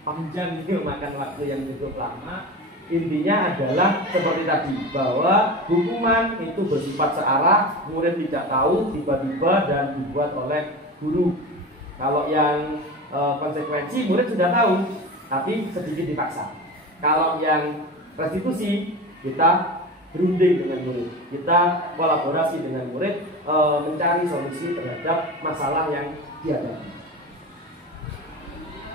panjang ini memakan waktu yang cukup lama. Intinya adalah seperti tadi, bahwa hukuman itu bersifat searah, murid tidak tahu, tiba-tiba dan dibuat oleh guru. Kalau yang konsekuensi murid sudah tahu, tapi sedikit dipaksa. Kalau yang restitusi, kita berunding dengan murid, kita kolaborasi dengan murid, mencari solusi terhadap masalah yang dihadapi.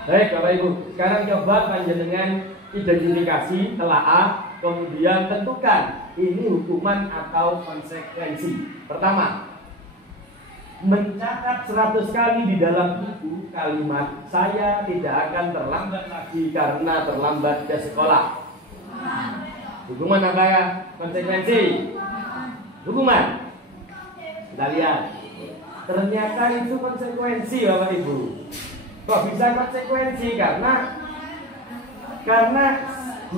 Baik Bapak Ibu, sekarang coba panjenengan identifikasi, telaah, kemudian tentukan ini hukuman atau konsekuensi. Pertama, mencatat 100 kali di dalam buku kalimat saya tidak akan terlambat lagi karena terlambat ke sekolah. Hukuman apa ya? Konsekuensi. Hukuman. Kita lihat. Ternyata itu konsekuensi Bapak Ibu. Kok bisa konsekuensi? Karena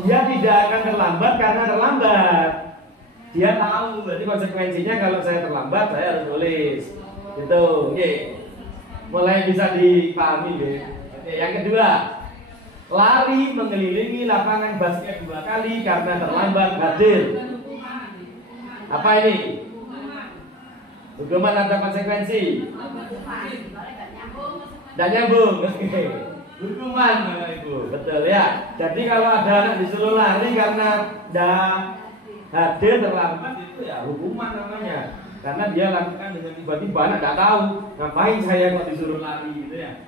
dia tidak akan terlambat karena terlambat. Dia tahu berarti konsekuensinya kalau saya terlambat saya harus nulis. Gitu, oke. Mulai bisa dipahami ya. Oke, yang kedua, lari mengelilingi lapangan basket 2 kali karena terlambat hadir. Apa ini? Hukuman atau konsekuensi? Dan nyambung. Hukuman Bapak Ibu, betul ya. Jadi kalau ada anak disuruh lari karena tidak hadir terlambat, itu ya hukuman namanya. Karena dia lakukan dengan tiba-tiba, anak tidak tahu ngapain saya kok disuruh lari gitu ya.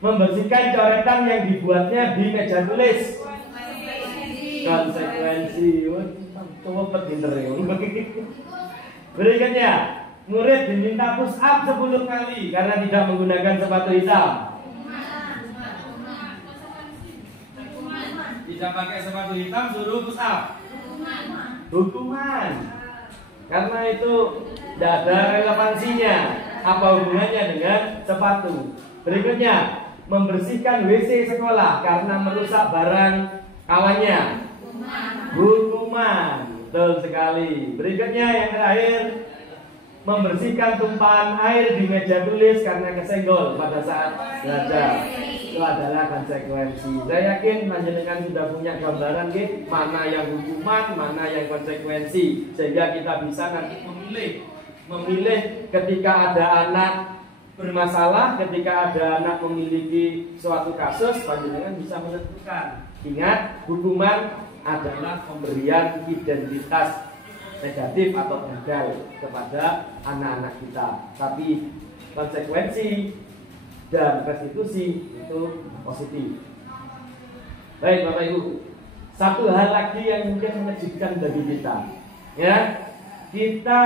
Membersihkan coretan yang dibuatnya di meja tulis. Konsekuensi. Coba pinter ya. Berikutnya, murid diminta push up 10 kali karena tidak menggunakan sepatu hitam. Tidak pakai sepatu hitam suruh push up. Hukuman. Karena itu tidak ada relevansinya. Apa hubungannya dengan sepatu? Berikutnya, membersihkan WC sekolah karena merusak barang kawannya. Hukuman. Betul sekali. Berikutnya yang terakhir, membersihkan tumpahan air di meja tulis karena kesenggol pada saat belajar. Itu adalah konsekuensi. Saya yakin panjenengan sudah punya gambaran mana yang hukuman, mana yang konsekuensi, sehingga kita bisa nanti memilih ketika ada anak bermasalah, ketika ada anak memiliki suatu kasus, panjenengan bisa menentukan. Ingat, hukuman adalah pemberian identitas negatif atau gagal kepada anak-anak kita. Tapi konsekuensi dan restitusi itu positif. Baik Bapak Ibu, satu hal lagi yang mungkin mengejutkan bagi kita, ya, kita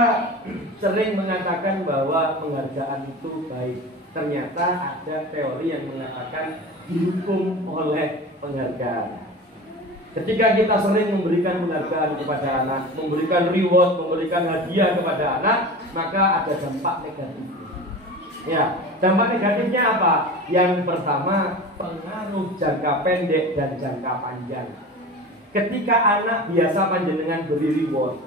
sering mengatakan bahwa penghargaan itu baik. Ternyata ada teori yang mengatakan dihukum oleh penghargaan. Ketika kita sering memberikan penghargaan kepada anak, memberikan reward, memberikan hadiah kepada anak, maka ada dampak negatif. Ya, dampak negatifnya apa? Yang pertama, pengaruh jangka pendek dan jangka panjang. Ketika anak biasa panjenengan beri reward,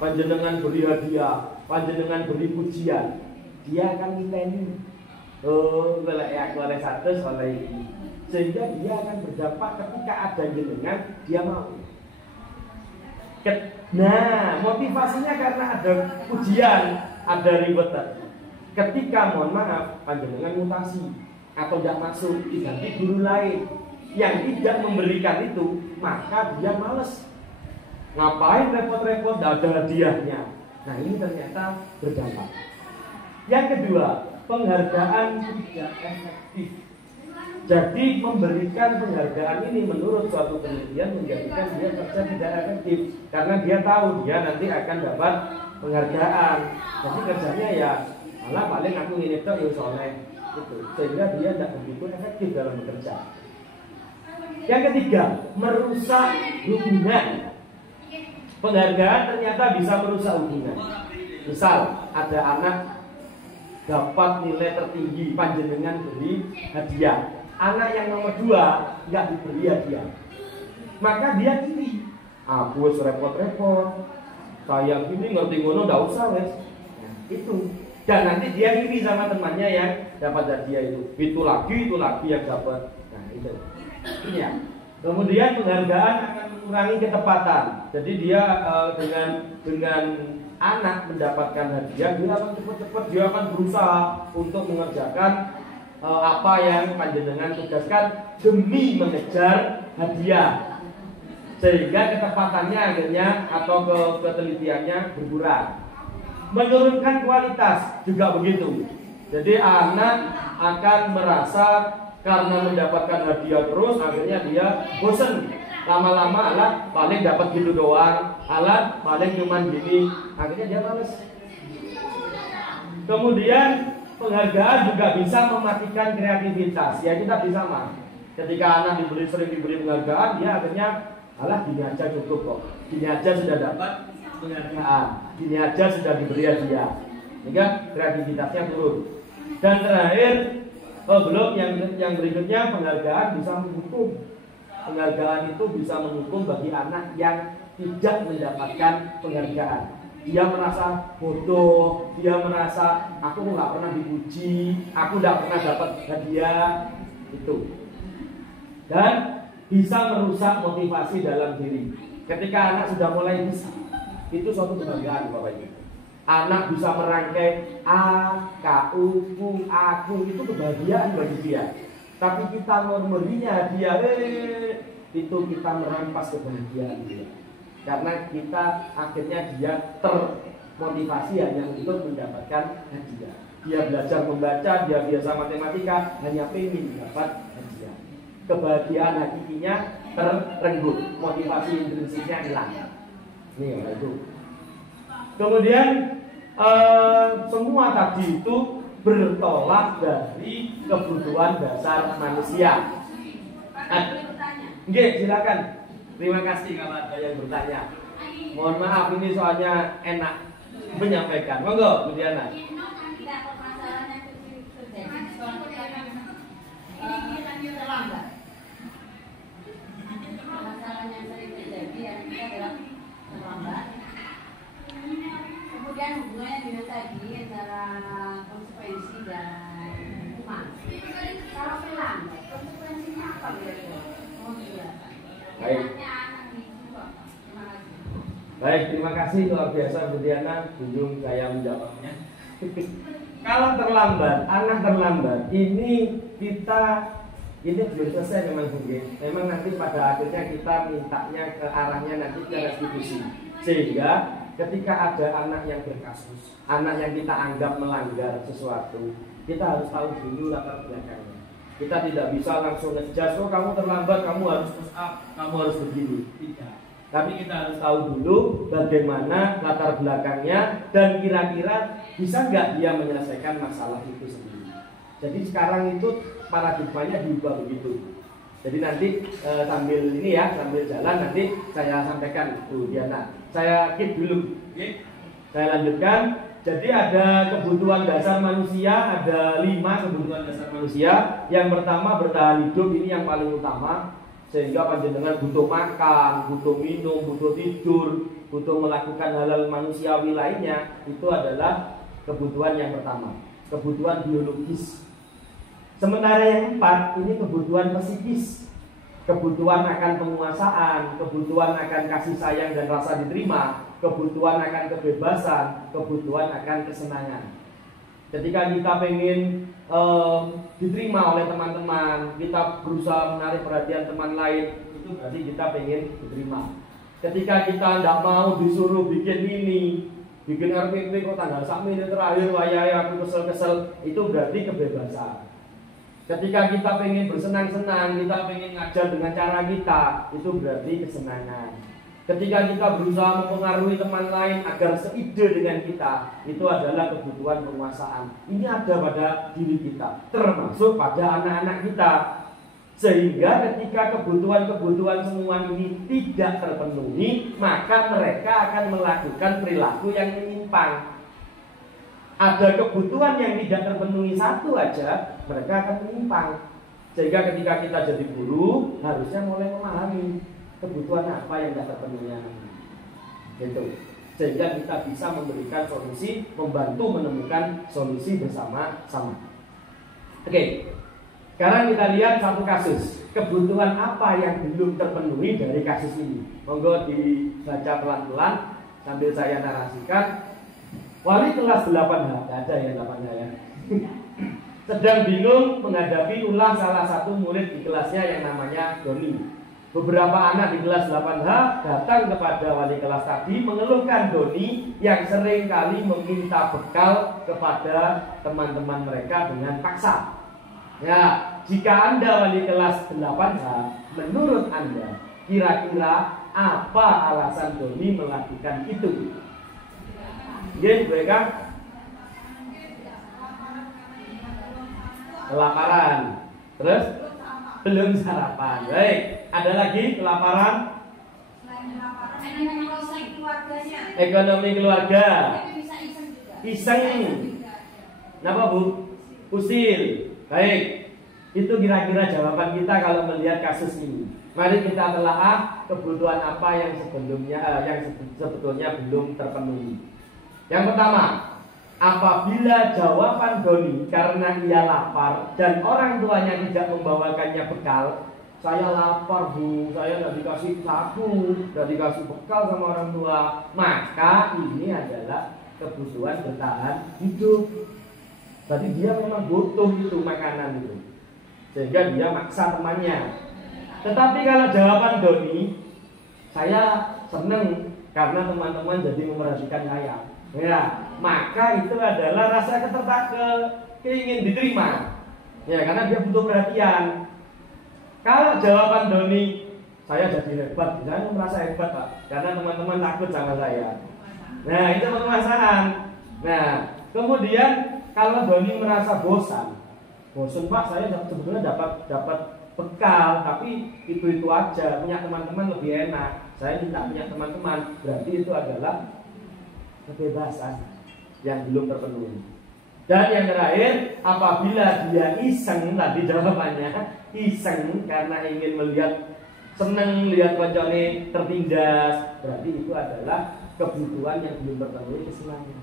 panjenengan beri hadiah, panjenengan beri pujian, dia akan ngiteni. Oh, kalau aku oleh satu oleh ini, sehingga dia akan berdampak ketika ada jenengan dia mau. Nah, motivasinya karena ada ujian, ada ribet. Ketika mohon maaf panjenengan mutasi atau tidak masuk diganti guru lain yang tidak memberikan itu, maka dia males. Ngapain repot-repot, tidak ada hadiahnya. Nah, ini ternyata berdampak. Yang kedua, penghargaan tidak efektif. Jadi memberikan penghargaan ini menurut suatu penelitian menjadikan dia kerja tidak efektif, karena dia tahu dia nanti akan dapat penghargaan. Jadi kerjanya ya malah paling aku ini tuh ya soleh itu, sehingga dia tidak begitu efektif dalam bekerja. Yang ketiga, merusak hubungan. Penghargaan ternyata bisa merusak hubungan. Misal ada anak dapat nilai tertinggi, panjenengan beri hadiah. Anak yang nomor 2 nggak diberi hadiah, maka dia iri. Aku wes repot-repot, saya gini ngerti ngono, nggak usah wes. Nah, itu. Dan nanti dia iri sama temannya yang dapat hadiah itu. Itu lagi yang dapat. Nah itu. Ya. Kemudian penghargaan akan mengurangi ketepatan. Jadi dia dengan anak mendapatkan hadiah, dia akan cepat-cepat, dia akan berusaha untuk mengerjakan apa yang panjenengan tugaskan demi mengejar hadiah, sehingga ketepatannya akhirnya atau ketelitiannya berkurang. Menurunkan kualitas juga begitu. Jadi anak akan merasa karena mendapatkan hadiah terus, akhirnya dia bosen. Lama-lama alat paling dapat gitu doang, alat paling cuman gini, akhirnya dia males. Kemudian penghargaan juga bisa mematikan kreativitas. Ya kita bisa mah. Ketika anak sering diberi penghargaan, dia akhirnya alah gini aja cukup kok. Gini aja sudah dapat penghargaan. Gini aja sudah diberi hadiah. Sehingga kreativitasnya turun. Dan terakhir, belum yang berikutnya, penghargaan bisa menghukum. Penghargaan itu bisa menghukum bagi anak yang tidak mendapatkan penghargaan. Dia merasa bodoh, dia merasa aku nggak pernah dipuji, aku nggak pernah dapat hadiah itu, dan bisa merusak motivasi dalam diri. Ketika anak sudah mulai bisa, itu suatu kebanggaan Bapak Ibu. Anak bisa merangkai A, K, U, Ku, Aku, itu kebahagiaan bagi dia. Tapi kita murmurinya dia, itu kita merampas kebahagiaan dia. Karena kita akhirnya dia termotivasi hanya untuk mendapatkan hadiah. Dia belajar membaca, dia biasa matematika, hanya ingin dapat hadiah. Kebahagiaan hakikinya terenggut, motivasi intrinsiknya hilang. Ini itu. Kemudian semua tadi itu bertolak dari kebutuhan dasar manusia. Oke, silakan. Terima kasih kalau ada yang bertanya. Mohon maaf ini soalnya enak menyampaikan. Monggo, Bu Diana. Terlambat. Masalah yang sering terjadi adalah terlambat. Kemudian hubungannya dengan tadi antara konsekuensi dan umat. Kalau terlambat, konsekuensinya apa kira-kira? Baik. Baik, terima kasih luar biasa Bu Diana, kunjung saya menjawabnya. Kalau terlambat, anak terlambat, ini belum selesai memang Bu. Memang nanti pada akhirnya kita mintanya ke arahnya nanti ke restitusi. Sehingga ketika ada anak yang berkasus, anak yang kita anggap melanggar sesuatu, kita harus tahu dulu latar belakangnya. Kita tidak bisa langsung ngejudge, oh kamu terlambat, kamu harus push up, kamu harus begini. Tidak. Tapi kita harus tahu dulu bagaimana latar belakangnya dan kira-kira bisa nggak dia menyelesaikan masalah itu sendiri. Jadi sekarang itu paradigmanya diubah begitu. Jadi nanti sambil ini ya, sambil jalan nanti saya sampaikan Bu Diana. Saya keep dulu. Saya lanjutkan. Jadi ada kebutuhan dasar manusia, ada 5 kebutuhan dasar manusia. Yang pertama bertahan hidup, ini yang paling utama. Sehingga panjenengan butuh makan, butuh minum, butuh tidur, butuh melakukan hal-hal manusiawi lainnya. Itu adalah kebutuhan yang pertama, kebutuhan biologis. Sementara yang 4 ini kebutuhan psikis, kebutuhan akan penguasaan, kebutuhan akan kasih sayang dan rasa diterima, kebutuhan akan kebebasan, kebutuhan akan kesenangan. Ketika kita pengen diterima oleh teman-teman, kita berusaha menarik perhatian teman lain, itu berarti kita pengen diterima. Ketika kita tidak mau disuruh bikin ini, bikin RPP kok tanggal sak menit terakhir wayai aku kesel-kesel, itu berarti kebebasan. Ketika kita pengen bersenang-senang, kita pengen ngajar dengan cara kita, itu berarti kesenangan. Ketika kita berusaha mempengaruhi teman lain agar seide dengan kita, itu adalah kebutuhan penguasaan. Ini ada pada diri kita, termasuk pada anak-anak kita. Sehingga ketika kebutuhan-kebutuhan semua ini tidak terpenuhi, maka mereka akan melakukan perilaku yang menyimpang. Ada kebutuhan yang tidak terpenuhi satu aja, mereka akan menyimpang. Sehingga ketika kita jadi guru, harusnya mulai memahami kebutuhan apa yang tidak terpenuhi. Gitu. Sehingga kita bisa memberikan solusi, membantu menemukan solusi bersama-sama. Oke. Sekarang kita lihat satu kasus. Kebutuhan apa yang belum terpenuhi dari kasus ini? Monggo dibaca pelan-pelan sambil saya narasikan. Wali kelas 8H, ada ya 8H ya. Sedang bingung menghadapi ulah salah satu murid di kelasnya yang namanya Doni. Beberapa anak di kelas 8H datang kepada wali kelas tadi mengeluhkan Doni yang sering kali meminta bekal kepada teman-teman mereka dengan paksa. Ya, jika Anda wali kelas 8H, menurut Anda kira-kira apa alasan Doni melakukan itu? Dia mereka kelaparan, terus belum sarapan. Baik, ada lagi kelaparan. Ekonomi keluarga. Iseng. Kenapa Bu? Usil. Baik, itu kira-kira jawaban kita kalau melihat kasus ini. Mari kita telaah kebutuhan apa yang sebetulnya belum terpenuhi. Yang pertama, apabila jawaban Doni karena ia lapar dan orang tuanya tidak membawakannya bekal, saya lapar Bu, saya tidak dikasih saku, tidak dikasih bekal sama orang tua, maka ini adalah kebutuhan bertahan hidup. Berarti dia memang butuh itu makanan itu, sehingga dia maksa temannya. Tetapi kalau jawaban Doni, saya senang karena teman-teman jadi memerhatikan saya. Ya, maka itu adalah rasa keingin diterima. Ya, karena dia butuh perhatian. Kalau jawaban Doni, saya jadi hebat, saya merasa hebat Pak, karena teman-teman takut sama saya. Nah, itu permasalahan. Nah, kemudian kalau Doni merasa bosan Pak, saya sebetulnya dapat bekal, tapi itu aja, punya teman-teman lebih enak. Saya tidak punya teman-teman, berarti itu adalah kebebasan yang belum terpenuhi. Dan yang terakhir, apabila dia iseng, tadi jawabannya iseng karena ingin melihat, senang lihat koncone tertindas, berarti itu adalah kebutuhan yang belum terpenuhi, kesenangan.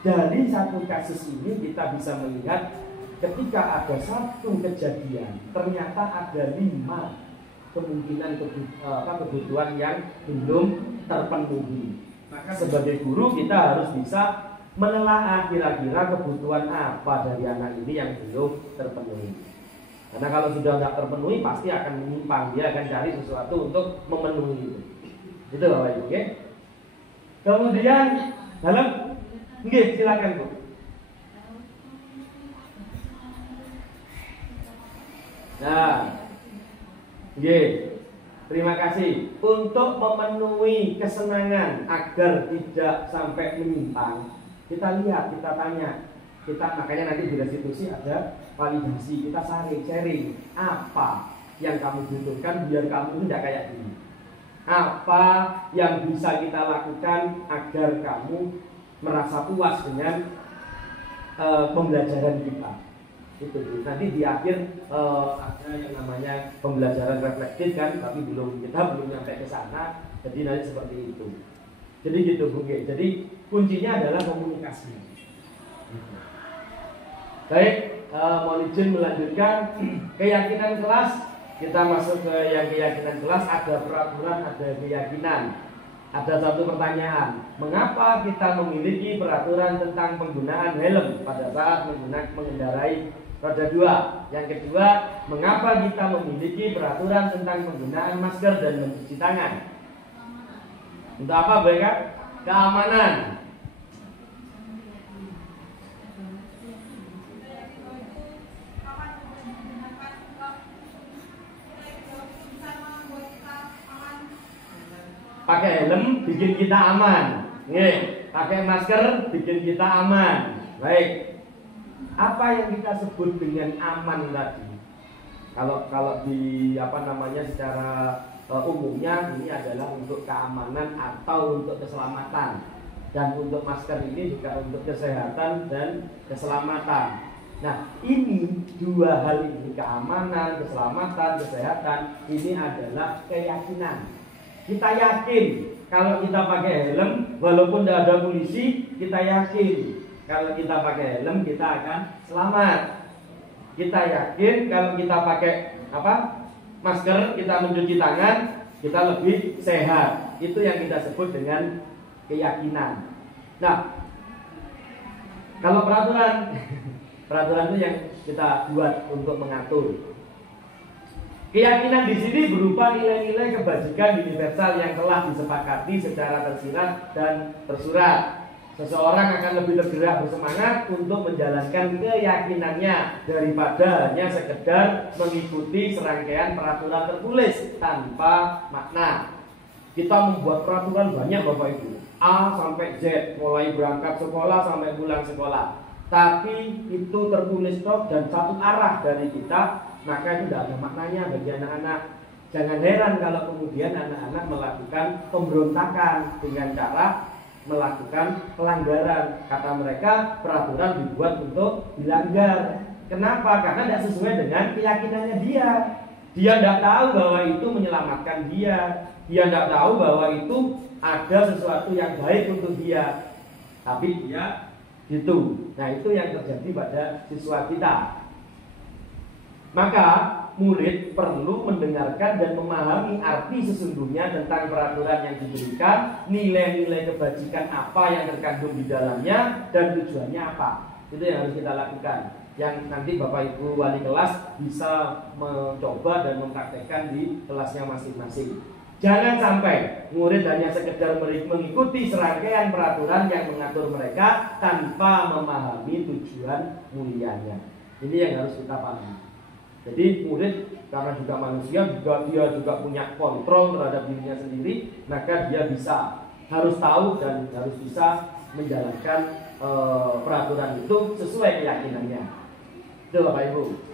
Dari satu kasus ini kita bisa melihat ketika ada satu kejadian, ternyata ada 5 kemungkinan kebutuhan yang belum terpenuhi. Maka sebagai guru kita harus bisa menelaah kira-kira kebutuhan apa dari anak ini yang belum terpenuhi. Karena kalau sudah tidak terpenuhi pasti akan menyimpang, dia akan cari sesuatu untuk memenuhi itu. Itu Bapak Ibu, oke? Kemudian dalam, silakan Bu. Nah, terima kasih. Untuk memenuhi kesenangan agar tidak sampai menyimpang, kita lihat, kita tanya, makanya nanti di restitusi ada validasi, kita sharing apa yang kamu butuhkan biar kamu tidak kayak gini. Apa yang bisa kita lakukan agar kamu merasa puas dengan pembelajaran kita. Itu nanti di akhir ada yang namanya pembelajaran reflektif kan, tapi kita belum sampai ke sana. Jadi nanti seperti itu. Jadi gitu Bu. Jadi kuncinya adalah komunikasi. Baik, mohon izin melanjutkan keyakinan kelas. Kita masuk ke yang keyakinan kelas. Ada peraturan, ada keyakinan. Ada satu pertanyaan, mengapa kita memiliki peraturan tentang penggunaan helm pada saat mengendarai roda 2? Yang kedua, mengapa kita memiliki peraturan tentang penggunaan masker dan mencuci tangan? Untuk apa, Bapak? Keamanan. Pakai helm bikin kita aman. Nih, pakai masker bikin kita aman. Baik. Apa yang kita sebut dengan aman tadi? Kalau di secara umumnya ini adalah untuk keamanan atau untuk keselamatan. Dan untuk masker ini juga untuk kesehatan dan keselamatan. Nah, ini dua hal ini, keamanan, keselamatan, kesehatan, ini adalah keyakinan. Kita yakin kalau kita pakai helm, walaupun tidak ada polisi, kita yakin kalau kita pakai helm kita akan selamat. Kita yakin kalau kita pakai masker, kita mencuci tangan, kita lebih sehat. Itu yang kita sebut dengan keyakinan. Nah, kalau peraturan itu yang kita buat untuk mengatur. Keyakinan di sini berupa nilai-nilai kebajikan universal yang telah disepakati secara tersirat dan tersurat. Seseorang akan lebih tergerak bersemangat untuk menjalankan keyakinannya daripada hanya sekedar mengikuti serangkaian peraturan tertulis tanpa makna. Kita membuat peraturan banyak, Bapak Ibu, A sampai Z, mulai berangkat sekolah sampai pulang sekolah. Tapi itu tertulis toh dan satu arah dari kita, maka itu tidak ada maknanya bagi anak-anak. Jangan heran kalau kemudian anak-anak melakukan pemberontakan dengan cara melakukan pelanggaran. Kata mereka, peraturan dibuat untuk dilanggar. Kenapa? Karena tidak sesuai dengan keyakinannya dia. Dia tidak tahu bahwa itu menyelamatkan dia. Dia tidak tahu bahwa itu ada sesuatu yang baik untuk dia. Tapi dia gitu. Nah, itu yang terjadi pada siswa kita. Maka murid perlu mendengarkan dan memahami arti sesungguhnya tentang peraturan yang diberikan, nilai-nilai kebajikan apa yang terkandung di dalamnya, dan tujuannya apa. Itu yang harus kita lakukan. Yang nanti Bapak Ibu wali kelas bisa mencoba dan mempraktekkan di kelasnya masing-masing. Jangan sampai murid hanya sekedar mengikuti serangkaian peraturan yang mengatur mereka tanpa memahami tujuan mulianya. Ini yang harus kita pahami. Jadi murid karena juga manusia, dia juga punya kontrol terhadap dirinya sendiri, maka dia harus tahu dan harus bisa menjalankan peraturan itu sesuai keyakinannya. Itu Bapak Ibu.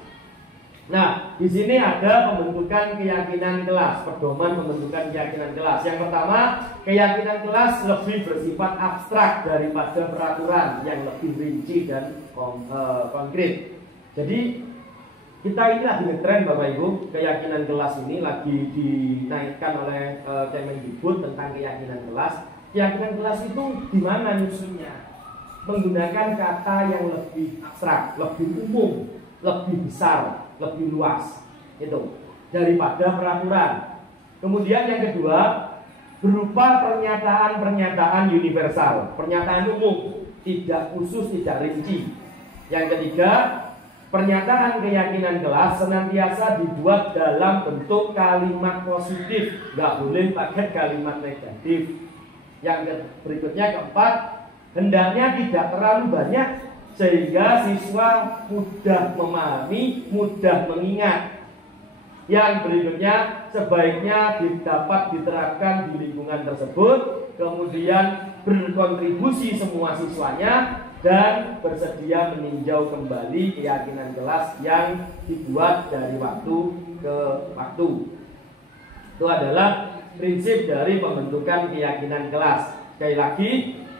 Nah, di sini ada pembentukan keyakinan kelas, pedoman pembentukan keyakinan kelas. Yang pertama, keyakinan kelas lebih bersifat abstrak daripada peraturan yang lebih rinci dan konkret. Jadi kita ini lagi ngetren Bapak Ibu, keyakinan kelas ini lagi dinaikkan oleh Kemendikbud tentang keyakinan kelas. Keyakinan kelas itu di mana nyusunnya? Menggunakan kata yang lebih abstrak, lebih umum, lebih besar, lebih luas itu daripada peraturan. Kemudian yang kedua, berupa pernyataan-pernyataan universal, pernyataan umum, tidak khusus, tidak rinci. Yang ketiga, pernyataan keyakinan kelas senantiasa dibuat dalam bentuk kalimat positif, nggak boleh pakai kalimat negatif. Yang berikutnya, keempat, hendaknya tidak terlalu banyak sehingga siswa mudah memahami, mudah mengingat. Yang berikutnya, sebaiknya dapat diterapkan di lingkungan tersebut, kemudian berkontribusi semua siswanya, dan bersedia meninjau kembali keyakinan kelas yang dibuat dari waktu ke waktu. Itu adalah prinsip dari pembentukan keyakinan kelas. Sekali lagi,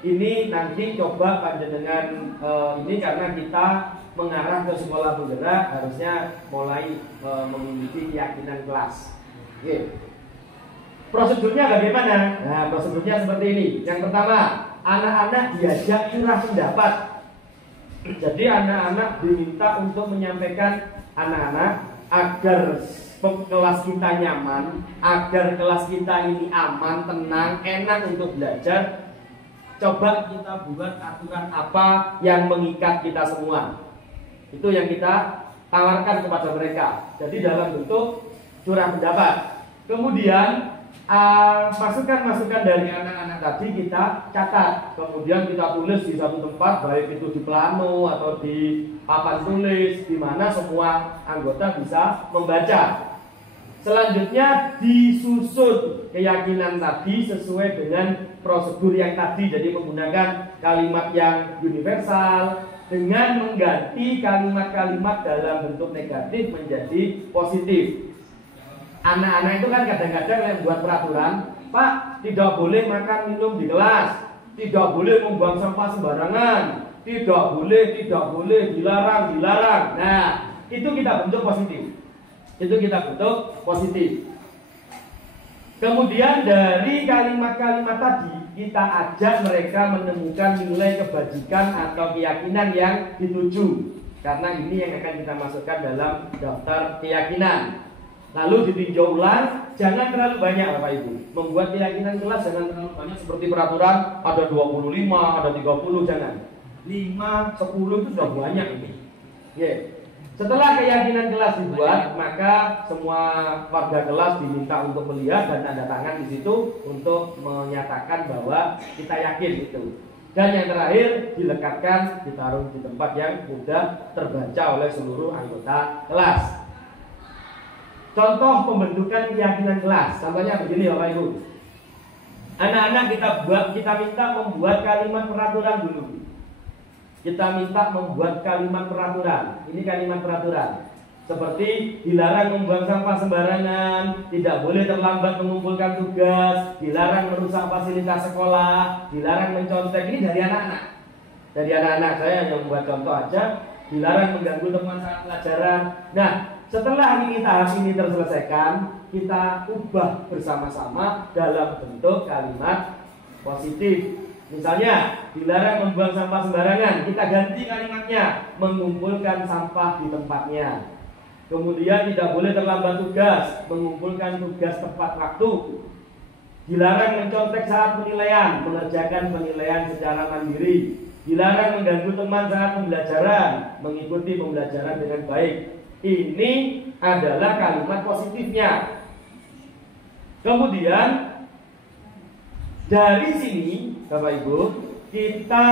ini nanti coba panjenengan ini karena kita mengarah ke sekolah penggerak, harusnya mulai memiliki keyakinan kelas. Oke. Prosedurnya bagaimana? Nah, prosedurnya seperti ini. Yang pertama, anak-anak diajak curah pendapat. Jadi anak-anak diminta untuk menyampaikan anak-anak agar kelas kita nyaman, agar kelas kita ini aman, tenang, enak untuk belajar. Coba kita buat aturan apa yang mengikat kita semua. Itu yang kita tawarkan kepada mereka. Jadi dalam bentuk curah pendapat. Kemudian masukan-masukan dari anak-anak tadi kita catat, kemudian kita tulis di satu tempat, baik itu di plano atau di papan tulis, di mana semua anggota bisa membaca. Selanjutnya disusun keyakinan tadi sesuai dengan prosedur yang tadi, jadi menggunakan kalimat yang universal dengan mengganti kalimat-kalimat dalam bentuk negatif menjadi positif. Anak-anak itu kan kadang-kadang yang buat peraturan, Pak, tidak boleh makan minum di kelas, tidak boleh membuang sampah sembarangan, tidak boleh, dilarang. Nah, itu kita bentuk positif. Itu kita bentuk positif. Kemudian dari kalimat-kalimat tadi kita ajak mereka menemukan nilai kebajikan atau keyakinan yang dituju. Karena ini yang akan kita masukkan dalam daftar keyakinan. Lalu ditinjau ulang, jangan terlalu banyak Bapak Ibu. Membuat keyakinan kelas jangan terlalu banyak seperti peraturan ada 25, ada 30, jangan. 5, 10 itu sudah banyak ini. Setelah keyakinan kelas dibuat, maka semua warga kelas diminta untuk melihat dan tanda tangan di situ untuk menyatakan bahwa kita yakin itu. Dan yang terakhir dilekatkan, ditaruh di tempat yang mudah terbaca oleh seluruh anggota kelas. Contoh pembentukan keyakinan kelas, contohnya begini Bapak Ibu. Anak-anak kita minta membuat kalimat peraturan dulu. Kita minta membuat kalimat peraturan. Ini kalimat peraturan. Seperti dilarang membuang sampah sembarangan, tidak boleh terlambat mengumpulkan tugas, dilarang merusak fasilitas sekolah, dilarang mencontek. Ini dari anak-anak. Dari anak-anak, saya hanya membuat contoh aja. Dilarang mengganggu teman saat pelajaran. Nah, setelah ini tahap ini terselesaikan, kita ubah bersama-sama dalam bentuk kalimat positif. Misalnya, dilarang membuang sampah sembarangan, kita ganti kalimatnya, mengumpulkan sampah di tempatnya. Kemudian tidak boleh terlambat tugas, mengumpulkan tugas tepat waktu. Dilarang mencontek saat penilaian, mengerjakan penilaian secara mandiri. Dilarang mengganggu teman saat pembelajaran, mengikuti pembelajaran dengan baik. Ini adalah kalimat positifnya. Kemudian dari sini Bapak Ibu, kita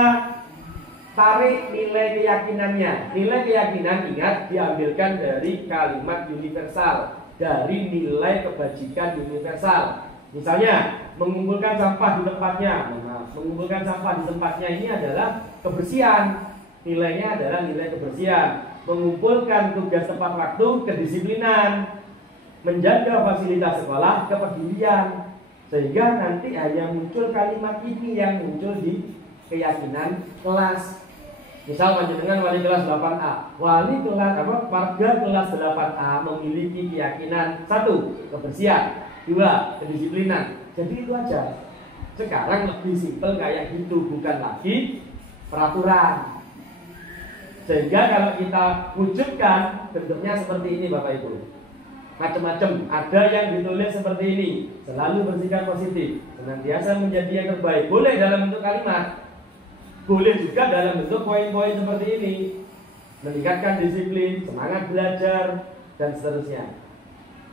tarik nilai keyakinannya. Nilai keyakinan, ingat, diambilkan dari kalimat universal, dari nilai kebajikan universal. Misalnya, mengumpulkan sampah di tempatnya. Mengumpulkan sampah di tempatnya ini adalah kebersihan. Nilainya adalah nilai kebersihan. Mengumpulkan tugas tepat waktu, kedisiplinan. Menjaga fasilitas sekolah, kepedulian. Sehingga nanti hanya muncul kalimat ini yang muncul di keyakinan kelas. Misal panjenengan wali kelas 8A. Warga kelas 8A memiliki keyakinan 1. Kebersihan, 2. Kedisiplinan. Jadi itu aja. Sekarang lebih simpel kayak gitu, bukan lagi peraturan. Sehingga kalau kita wujudkan bentuknya seperti ini Bapak Ibu. Macam-macam, ada yang ditulis seperti ini, selalu bersikap positif, senantiasa menjadi yang terbaik. Boleh dalam bentuk kalimat, boleh juga dalam bentuk poin-poin seperti ini, meningkatkan disiplin, semangat belajar, dan seterusnya.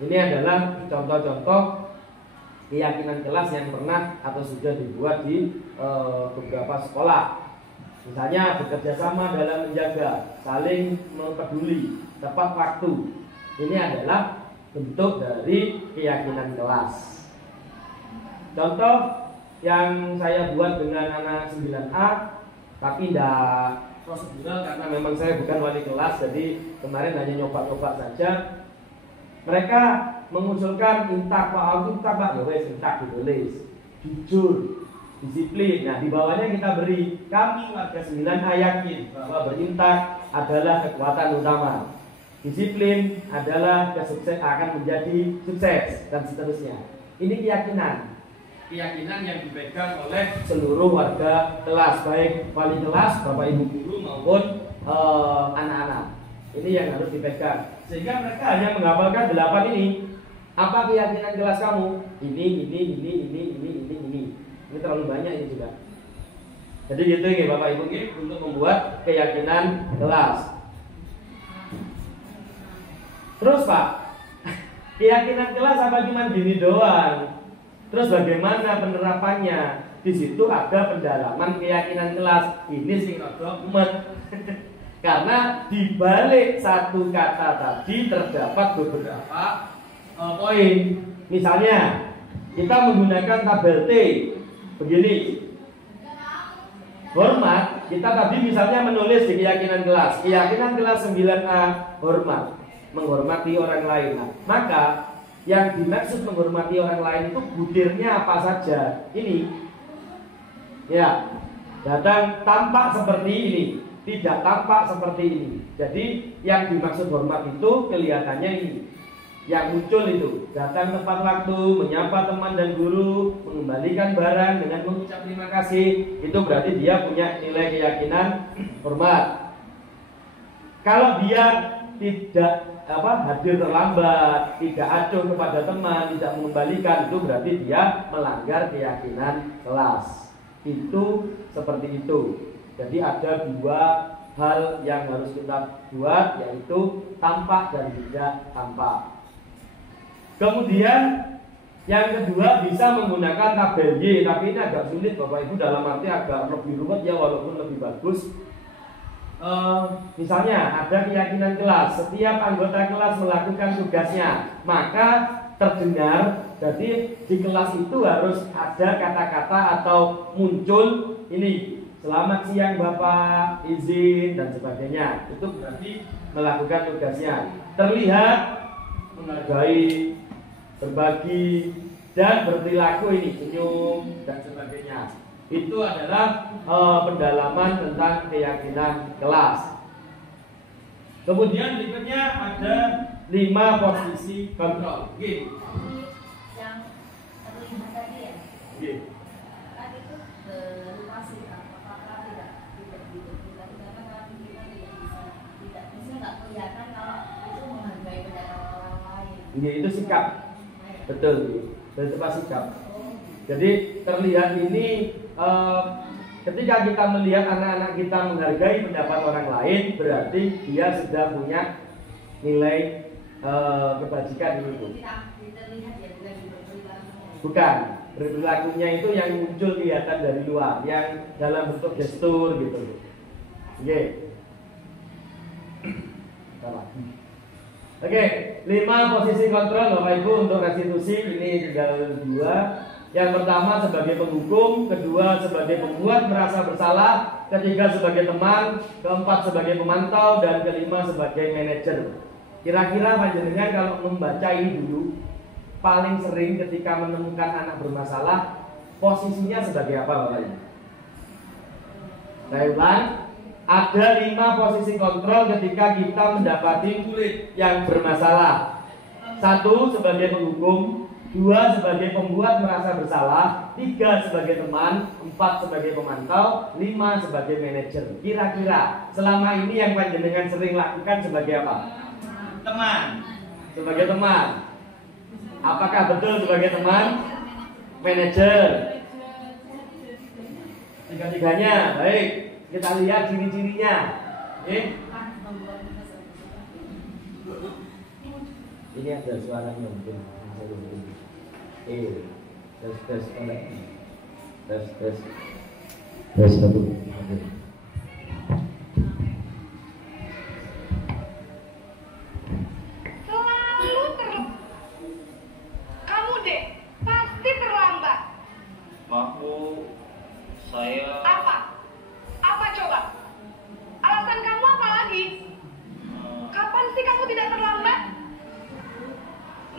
Ini adalah contoh-contoh keyakinan kelas yang pernah atau sudah dibuat di beberapa sekolah. Misalnya bekerja sama dalam menjaga, saling peduli, tepat waktu. Ini adalah bentuk dari keyakinan kelas. Contoh yang saya buat dengan anak 9A, tapi tidak prosedural karena memang saya bukan wali kelas, jadi kemarin hanya nyoba-nyoba saja. Mereka mengusulkan intak Pak, intak ditulis, jujur, disiplin. Nah, di bawahnya kita beri, kami warga 9A yakin bahwa berintak adalah kekuatan utama. Disiplin adalah kesukses akan menjadi sukses dan seterusnya. Ini keyakinan. keyakinan yang dipegang oleh seluruh warga kelas, baik wali kelas, bapak ibu guru maupun anak-anak. Ini yang harus dipegang. Sehingga mereka hanya menghafalkan 8 ini. Apa keyakinan kelas kamu? Ini. Ini terlalu banyak ini juga. Jadi gitu ya bapak ibu untuk membuat keyakinan kelas. Terus Pak, keyakinan kelas apa cuma gini doang? Terus bagaimana penerapannya? Di situ ada pendalaman keyakinan kelas. Ini sing rada umet. Karena di balik satu kata tadi terdapat beberapa poin. Misalnya kita menggunakan tabel T begini. Hormat, kita tadi misalnya menulis di keyakinan kelas. Keyakinan kelas 9A hormat, menghormati orang lain. Nah, maka yang dimaksud menghormati orang lain itu butirnya apa saja? Ini. Ya. Datang tampak seperti ini, tidak tampak seperti ini. Jadi yang dimaksud hormat itu kelihatannya ini. Yang muncul itu datang tepat waktu, menyapa teman dan guru, mengembalikan barang dengan mengucap terima kasih. Itu berarti dia punya nilai keyakinan hormat. Kalau dia tidak hadir terlambat, tidak acuh kepada teman, tidak mengembalikan, itu berarti dia melanggar keyakinan kelas. Itu seperti itu. Jadi ada 2 hal yang harus kita buat, yaitu tampak dan tidak tampak. Kemudian yang kedua bisa menggunakan tabel Y, tapi ini agak sulit Bapak Ibu, dalam arti agak lebih ruwet ya, walaupun lebih bagus. Misalnya ada keyakinan kelas, setiap anggota kelas melakukan tugasnya, maka terdengar, jadi di kelas itu harus ada kata-kata atau muncul ini, selamat siang Bapak, izin dan sebagainya. Itu berarti melakukan tugasnya. Terlihat menghargai, berbagi, dan berperilaku ini, senyum dan sebagainya. Itu adalah pendalaman tentang keyakinan kelas. Kemudian berikutnya ada 5 posisi kontrol. Oke. Yang terlihat tadi ya. Oke. Kan itu berupa sikap, apakah tidak dilakukan karena kita tidak bisa nggak kelihatan kalau itu menghargai pendapat orang lain. Oke, itu sikap. Betul. Berupa sikap. Jadi terlihat ini ketika kita melihat anak-anak kita menghargai pendapat orang lain, berarti dia sudah punya nilai kebajikan itu. Bukan, berperilakunya itu yang muncul kelihatan dari luar, yang dalam bentuk gestur gitu. Oke. Oke, 5 posisi kontrol Bapak Ibu untuk restitusi ini tinggal 2. Yang pertama sebagai penghukum, kedua sebagai pembuat merasa bersalah, ketiga sebagai teman, keempat sebagai pemantau, dan kelima sebagai manajer. Kira-kira panjenengan kalau membaca ini dulu, paling sering ketika menemukan anak bermasalah, posisinya sebagai apa Bapak Ibu? Saya ulang, ada 5 posisi kontrol ketika kita mendapati murid yang bermasalah. 1 sebagai penghukum, 2 sebagai pembuat merasa bersalah, 3 sebagai teman, 4 sebagai pemantau, 5 sebagai manajer. Kira-kira selama ini yang panjenengan sering lakukan sebagai apa? Teman. Sebagai teman. Apakah betul sebagai teman? Manajer. Tiga-tiganya, baik. Kita lihat ciri-cirinya. Ini ada suaranya mungkin. Tes satu. Kamu deh pasti terlambat. Maaf Bu, saya Apa coba? Alasan kamu apa lagi? Kapan sih kamu tidak terlambat?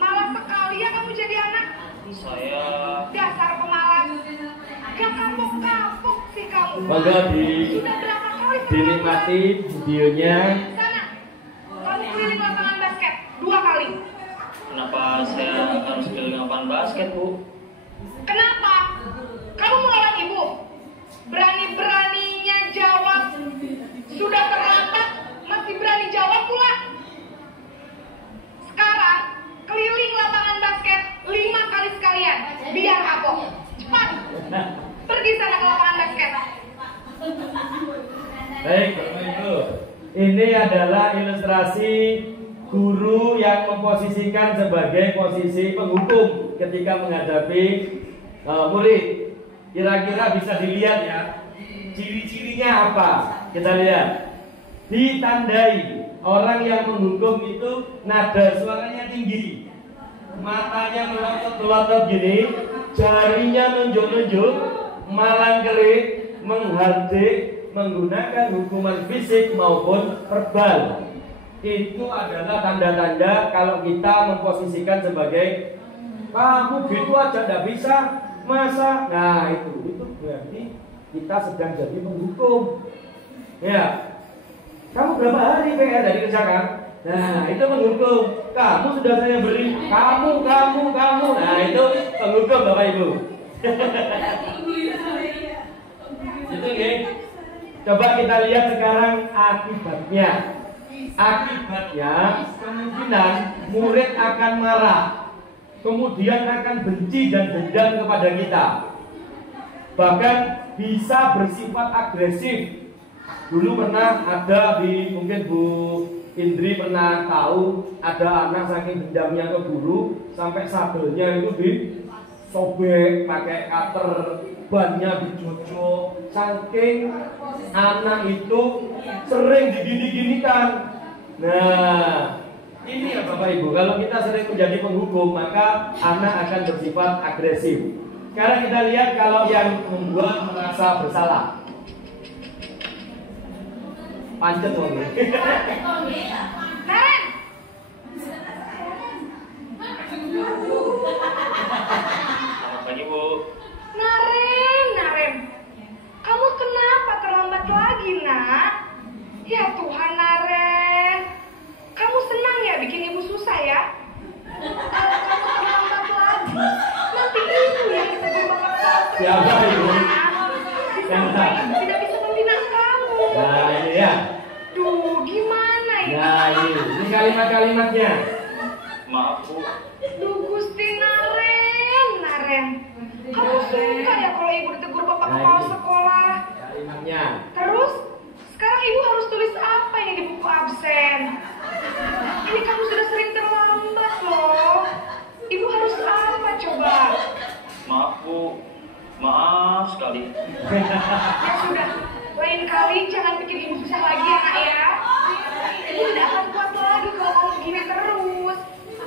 Malas sekali ya kamu jadi anak. Saya Dasar pemalas. Gak kapok-kapok sih kamu. Monggo Sudah berapa kali dinikmati videonya. Sana, kamu keliling lapangan basket 2 kali. kenapa saya harus keliling lapangan basket Bu? Kenapa? biar kapok. Cepat, pergi sana ke lapangan basket. Baik, Bapak Ibu. Ini adalah ilustrasi guru yang memposisikan sebagai posisi penghukum ketika menghadapi murid. Kira-kira bisa dilihat ya, ciri-cirinya apa? Kita lihat. Ditandai orang yang menghukum itu nada suaranya tinggi, matanya melotot-melotot gini, jarinya nunjuk-nunjuk, malang kerik, menghardik, menggunakan hukuman fisik maupun verbal. Itu adalah tanda-tanda kalau kita memposisikan sebagai kamu gitu aja tidak bisa, masa? Nah itu berarti kita sedang jadi penghukum. Ya, kamu berapa hari PR dari kerjakan? Nah itu penghukum. Kamu sudah saya beri, kamu. Nah itu penghukum Bapak Ibu. Itu ya. Coba kita lihat sekarang akibatnya. Akibatnya kemungkinan murid akan marah, kemudian akan benci dan dendam kepada kita, bahkan bisa bersifat agresif. Dulu pernah ada mungkin Bu Indri pernah tahu ada anak saking dendamnya ke guru sampai sabelnya itu disobek pakai cutter, bannya dijojok, saking anak itu sering digini-ginikan. Nah, ini ya Bapak Ibu, kalau kita sering menjadi penghukum maka anak akan bersifat agresif. Sekarang kita lihat kalau yang membuat merasa bersalah. Pancet wong. Naren, Makanya Bu, Naren, kamu kenapa terlambat lagi, Nak? Ya Tuhan, Naren, kamu senang ya bikin ibu susah ya? Kalau kamu terlambat lagi, nanti ibu yang ditegur bapak kamu. Siapa ibu? Tidak bisa membina kamu. Nah ini ya. Duh, gimana ya? Nah ini kalimat-kalimatnya. maaf Bu. Duh, Gusti Naren, kamu suka ya kalau ibu ditegur bapak kepala sekolah? Kalimatnya. Terus, sekarang ibu harus tulis apa yang di buku absen? Ini kamu sudah sering terlambat loh. Ibu harus apa coba? Maaf Bu, maaf sekali. Ya sudah, lain kali jangan bikin ibu susah lagi ya Nak ya. Ibu tidak akan kuat lagi kalau kamu begini terus.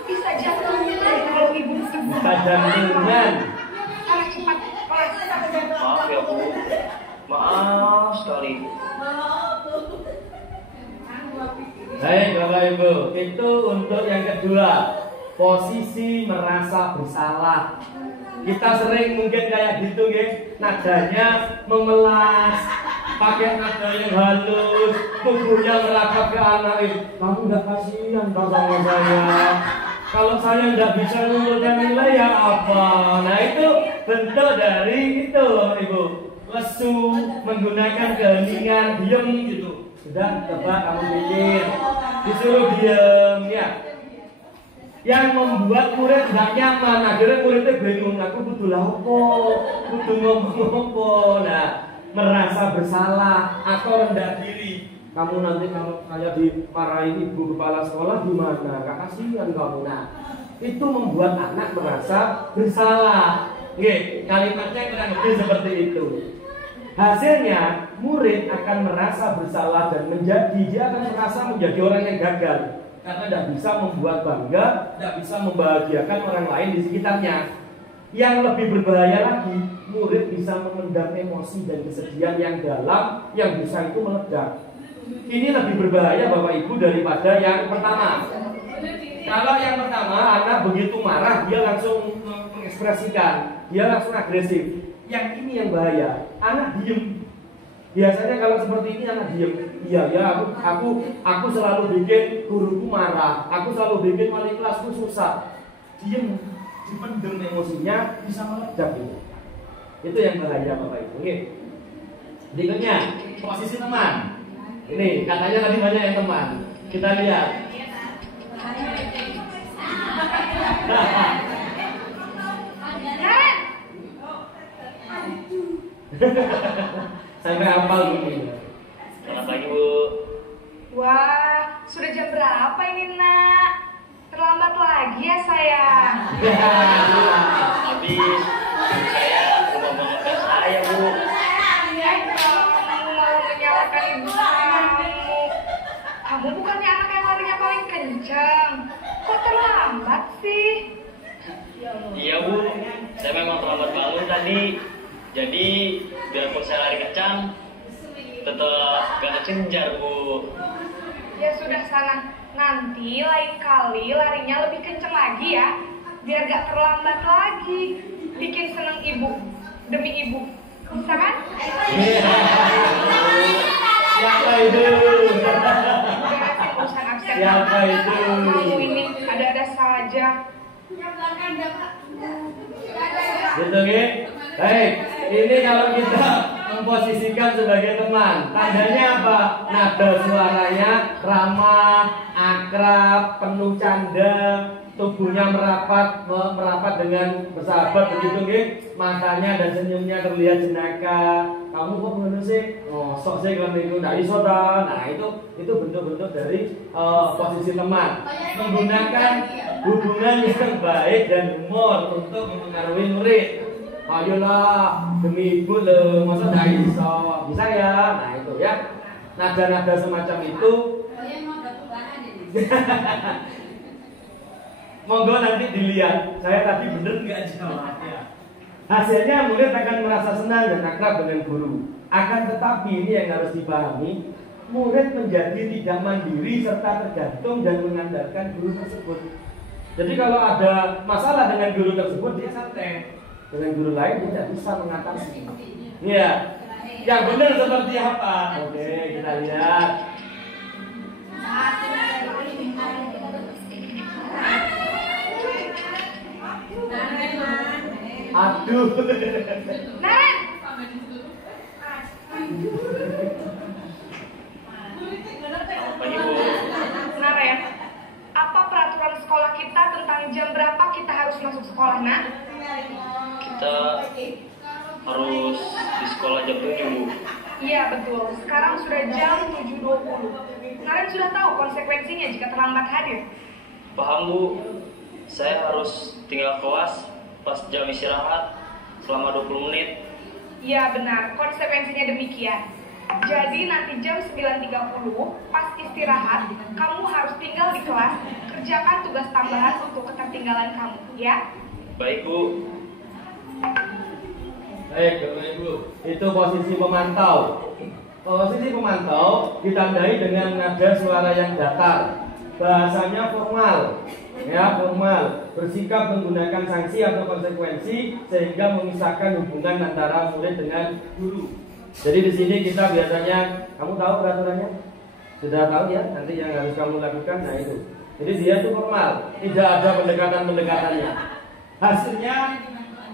Bisa jantungan kalau ibu tegur. Bisa jantungan. Alah cepat, kelas. Maaf ya Bu, maaf sekali. Baik Bapak Ibu, itu untuk yang kedua, posisi merasa bersalah. Kita sering mungkin kayak gitu ya, nadanya memelas, pakai nada yang halus, tubuhnya merangkap ke anak. Kamu nggak kasihan Pak sama saya? Kalau saya nggak bisa mengumpulkan nilai ya apa? Nah itu bentuk dari itu Bapak Ibu, lesu, menggunakan keheningan, diem gitu. Sudah, coba kamu pikir, disuruh diem ya. Yang membuat murid tidak nyaman, akhirnya muridnya bingung, aku butuh lapo, butuh ngomong-ngomong. Nah, merasa bersalah atau rendah diri. Kamu nanti kalau saya dimarahin ibu kepala sekolah gimana? Gak kasihan kamu. Nah, itu membuat anak merasa bersalah. Oke, kalimatnya kurang lebih seperti itu. Hasilnya murid akan merasa bersalah dan dia akan merasa menjadi orang yang gagal karena tidak bisa membuat bangga, tidak bisa membahagiakan orang lain di sekitarnya. Yang lebih berbahaya lagi, murid bisa memendam emosi dan kesedihan yang dalam yang bisa itu meledak. Ini lebih berbahaya Bapak Ibu daripada yang pertama. Kalau yang pertama anak begitu marah dia langsung mengekspresikan, dia langsung agresif. Yang ini yang bahaya, anak diem. Biasanya kalau seperti ini anak diem. Iya ya, aku selalu bikin guruku marah, aku selalu bikin wali kelasku susah. Diem, dipendem emosinya bisa meledak gitu. Itu yang bahaya Bapak Ibu. Oke. Berikutnya posisi teman. Ini katanya tadi banyak yang teman. Kita lihat. Naren, Sampai hafal gini. Selamat pagi Bu. Wah, sudah jam berapa ini nak? Terlambat lagi ya saya. Habis saya rumah banget ke saya Bu. Kamu mau menyalahkan ibu kamu. Kamu bukannya anak yang larinya paling kencang. Kok terlambat sih? Iya Bu, saya memang terlambat bangun tadi. Jadi biarpun saya lari kencang, tetap gak kecenjar Bu. Ya sudah sana. Nanti lain kali larinya lebih kencang lagi ya. Biar gak terlambat lagi. Bikin seneng ibu. Demi ibu. Bisa kan? Siapa itu? Beresin urusan absen. Siapa itu? Kamu ini ada-ada saja. Gitu Ki. Baik, ini kalau kita memposisikan sebagai teman, tandanya apa? Nada suaranya ramah, akrab, penuh canda, tubuhnya merapat dengan bersahabat begitu Ki. Matanya dan senyumnya terlihat jenaka. Kamu kok ngono sih? Oh, sok sih kan itu ndak iso ta. Nah, itu bentuk-bentuk dari posisi teman. Menggunakan hubungan yang baik dan humor untuk mempengaruhi murid. Ayolah, demi ibu loh, masa ndak iso? Bisa ya? Nah, itu ya. Nada-nada semacam itu. Monggo nanti dilihat. Saya tadi bener nggak jawabnya. Hasilnya murid akan merasa senang dan akrab dengan guru. Akan tetapi ini yang harus dipahami, murid menjadi tidak mandiri serta tergantung dan mengandalkan guru tersebut. Jadi kalau ada masalah dengan guru tersebut, dia santai. Dengan guru lain tidak bisa mengatasi. Iya. Yang benar seperti apa? Oke, kita lihat. Aduh. Naren! Selamat pagi Bu. Naren, apa peraturan sekolah kita tentang jam berapa kita harus masuk sekolah, nak? Kita harus di sekolah jam 7 Bu. Iya, betul. Sekarang sudah jam 7.20. Naren sudah tahu konsekuensinya jika terlambat hadir. Paham Bu, saya harus tinggal kelas pas jam istirahat selama 20 menit. Iya, benar. Konsekuensinya demikian. Jadi nanti jam 9.30 pas istirahat, kamu harus tinggal di kelas, kerjakan tugas tambahan untuk ketertinggalan kamu, ya? Baik Bu. Baik, Bapak Ibu. Itu posisi pemantau. Posisi pemantau ditandai dengan nada suara yang datar. Bahasanya formal. Ya, formal. Bersikap menggunakan sanksi atau konsekuensi sehingga memisahkan hubungan antara murid dengan guru. Jadi di sini kita biasanya, kamu tahu peraturannya? Sudah tahu ya? Nanti yang harus kamu lakukan, nah itu. Jadi dia itu formal, tidak ada pendekatan-pendekatannya. Hasilnya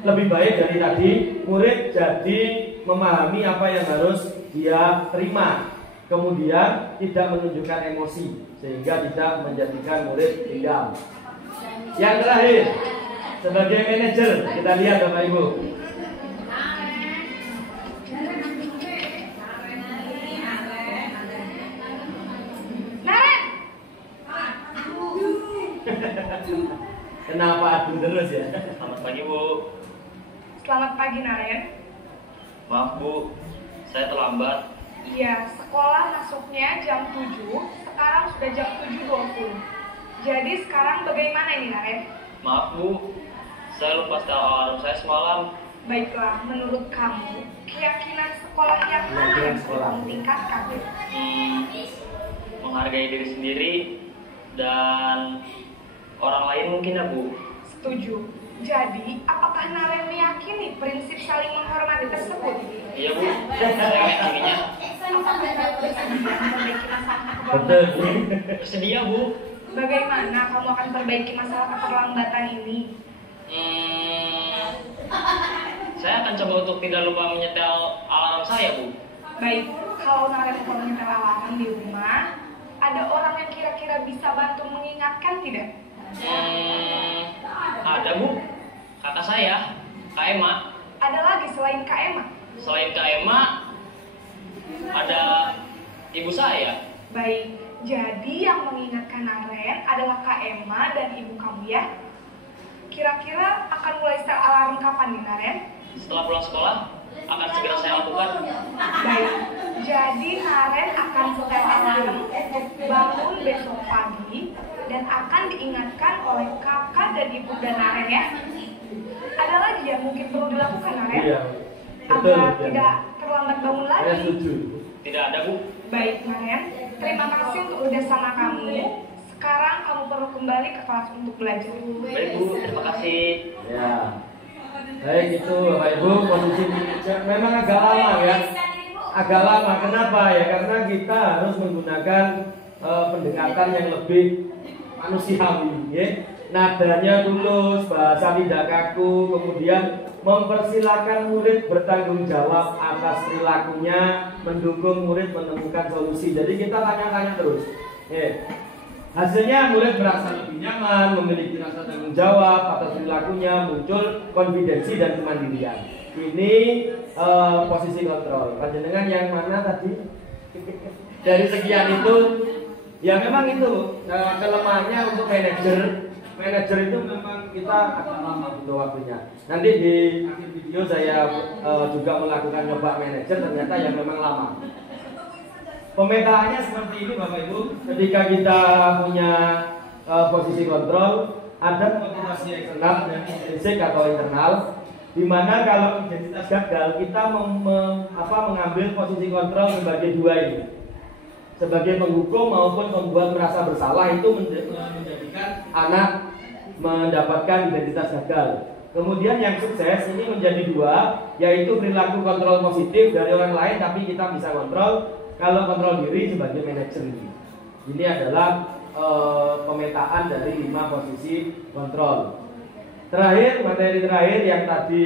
lebih baik dari tadi, murid jadi memahami apa yang harus dia terima. Kemudian tidak menunjukkan emosi sehingga tidak menjadikan murid tinggal. Yang terakhir, sebagai manajer, kita lihat Bapak Ibu. Kenapa aduh terus ya? Selamat pagi Bu. Selamat pagi, Naren. Maaf Bu, saya terlambat. Iya, sekolah masuknya jam 7, sekarang sudah jam 7.20. Jadi sekarang bagaimana ini, Naren? Maaf Bu, saya lupa setel alarm saya semalam. Baiklah, menurut kamu, keyakinan sekolah yang mana yang perlu kamu tingkatkan? Menghargai diri sendiri dan orang lain mungkin ya Bu. Setuju. Jadi, apakah Naren meyakini prinsip saling menghormati tersebut? Iya Bu, saya meyakininya. Apakah Naren bersedia memperbaiki masalah Betul. keterlambatan? Bersedia Bu. Bagaimana kamu akan perbaiki masalah keterlambatan ini? Saya akan coba untuk tidak lupa menyetel alarm saya Bu. Baik, kalau Naren mau menyetel alarm di rumah, ada orang yang kira-kira bisa bantu mengingatkan tidak? Ada Bu, kakak saya, Kak Emma. Ada lagi selain Kak Emma? selain Kak Emma, ada ibu saya. Baik, jadi yang mengingatkan Naren adalah Kak Emma dan ibu kamu ya. Kira-kira akan mulai setel alarm kapan nih Naren? Setelah pulang sekolah, akan segera saya lakukan. Baik, jadi Naren akan setel alarm untuk bangun besok pagi dan akan diingatkan oleh kakak dan ibu dan Naren ya. Ada lagi yang mungkin perlu dilakukan Naren? Iya. Agar tidak terlambat bangun Saya lagi. setuju. Tidak ada, Bu. Baik Naren, terima kasih untuk udah sama kamu. Sekarang kamu perlu kembali ke kelas untuk belajar. Baik, Bu. Terima kasih. Ya. Baik itu Bapak Ibu, posisi memang agak lama ya. Agak lama. Kenapa ya? Karena kita harus menggunakan pendekatan yang lebih manusiawi, ya. Nadanya tulus, bahasa tidak kaku, kemudian mempersilahkan murid bertanggung jawab atas perilakunya, mendukung murid menemukan solusi. Jadi kita tanya-tanya terus. Ya. Hasilnya murid merasa lebih nyaman, memiliki rasa tanggung jawab atas perilakunya, muncul konfidensi dan kemandirian. Ini posisi kontrol. Panjenengan yang mana tadi? Dari sekian itu, ya memang itu kelemahannya untuk manajer. Manajer itu memang kita agak lama butuh waktunya. Nanti di akhir video saya juga melakukan nyoba manajer, ternyata yang memang lama. Pemetaannya seperti ini Bapak Ibu. Ketika kita punya posisi kontrol, ada motivasi eksternal dan intrinsik atau internal. Di mana kalau identitas gagal, kita mengambil posisi kontrol sebagai dua ini, sebagai penghukum maupun membuat merasa bersalah. Itu menjadikan anak mendapatkan identitas gagal. Kemudian yang sukses ini menjadi dua, yaitu perilaku kontrol positif dari orang lain, tapi kita bisa kontrol. Kalau kontrol diri sebagai manajer ini. Ini adalah pemetaan dari 5 posisi kontrol. Terakhir, materi terakhir yang tadi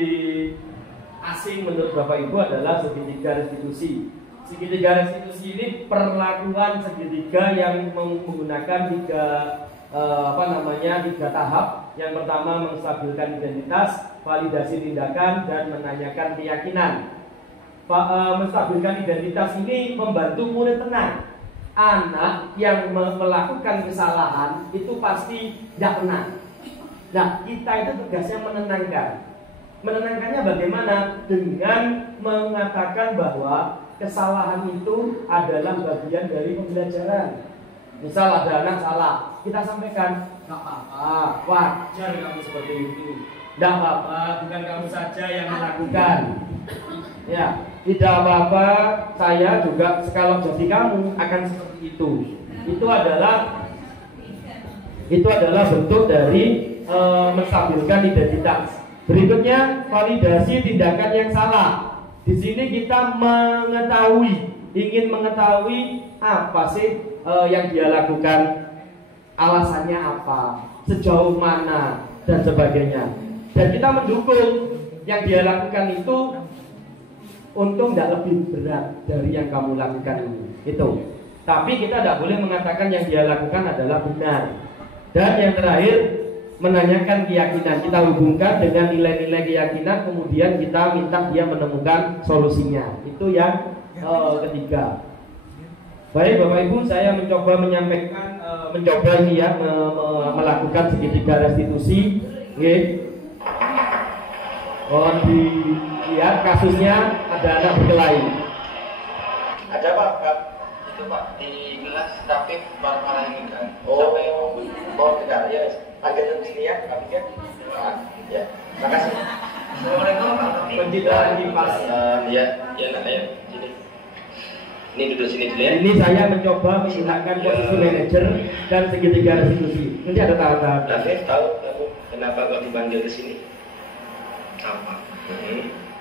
asing menurut Bapak Ibu adalah segitiga restitusi. Segitiga restitusi ini perlakuan segitiga yang menggunakan tiga tahap. Yang pertama menstabilkan identitas, validasi tindakan, dan menanyakan keyakinan. Menstabilkan identitas ini membantu murid tenang. Anak yang melakukan kesalahan itu pasti tidak tenang. Nah, kita itu tugasnya menenangkan. Menenangkannya bagaimana? Dengan mengatakan bahwa kesalahan itu adalah bagian dari pembelajaran. Misal ada anak salah, kita sampaikan, nggak apa-apa, wajar kamu seperti itu. Nggak apa-apa, bukan kamu saja yang melakukan. Ya, tidak apa-apa, saya juga kalau jadi kamu akan seperti itu. Itu adalah bentuk dari menstabilkan identitas. Berikutnya, validasi tindakan yang salah. Di sini kita ingin mengetahui apa sih yang dia lakukan, alasannya apa, sejauh mana, dan sebagainya. Dan kita mendukung yang dia lakukan itu untung tidak lebih berat dari yang kamu lakukan ini. Itu. Tapi kita tidak boleh mengatakan yang dia lakukan adalah benar. Dan yang terakhir, menanyakan keyakinan. Kita hubungkan dengan nilai-nilai keyakinan, kemudian kita minta dia menemukan solusinya. Itu yang ketiga. Baik Bapak Ibu, saya mencoba menyampaikan, melakukan segitiga restitusi. Oke. Dilihat kasusnya ada anak berkelahi. Ada Pak, itu Pak di kelas tapi marah ini kan. Sampai tidak ya. Panggil sini ya, Pak Pikir. Ya, makasih. Assalamualaikum Pak. Pencitraan di pas. Ya, nak ya. Sini. Ini duduk sini dulu ya. Ini saya mencoba menggunakan posisi manajer dan segitiga restitusi. Nanti ada tahap-tahap. David tahu kenapa kok dipanggil ke sini? Apa?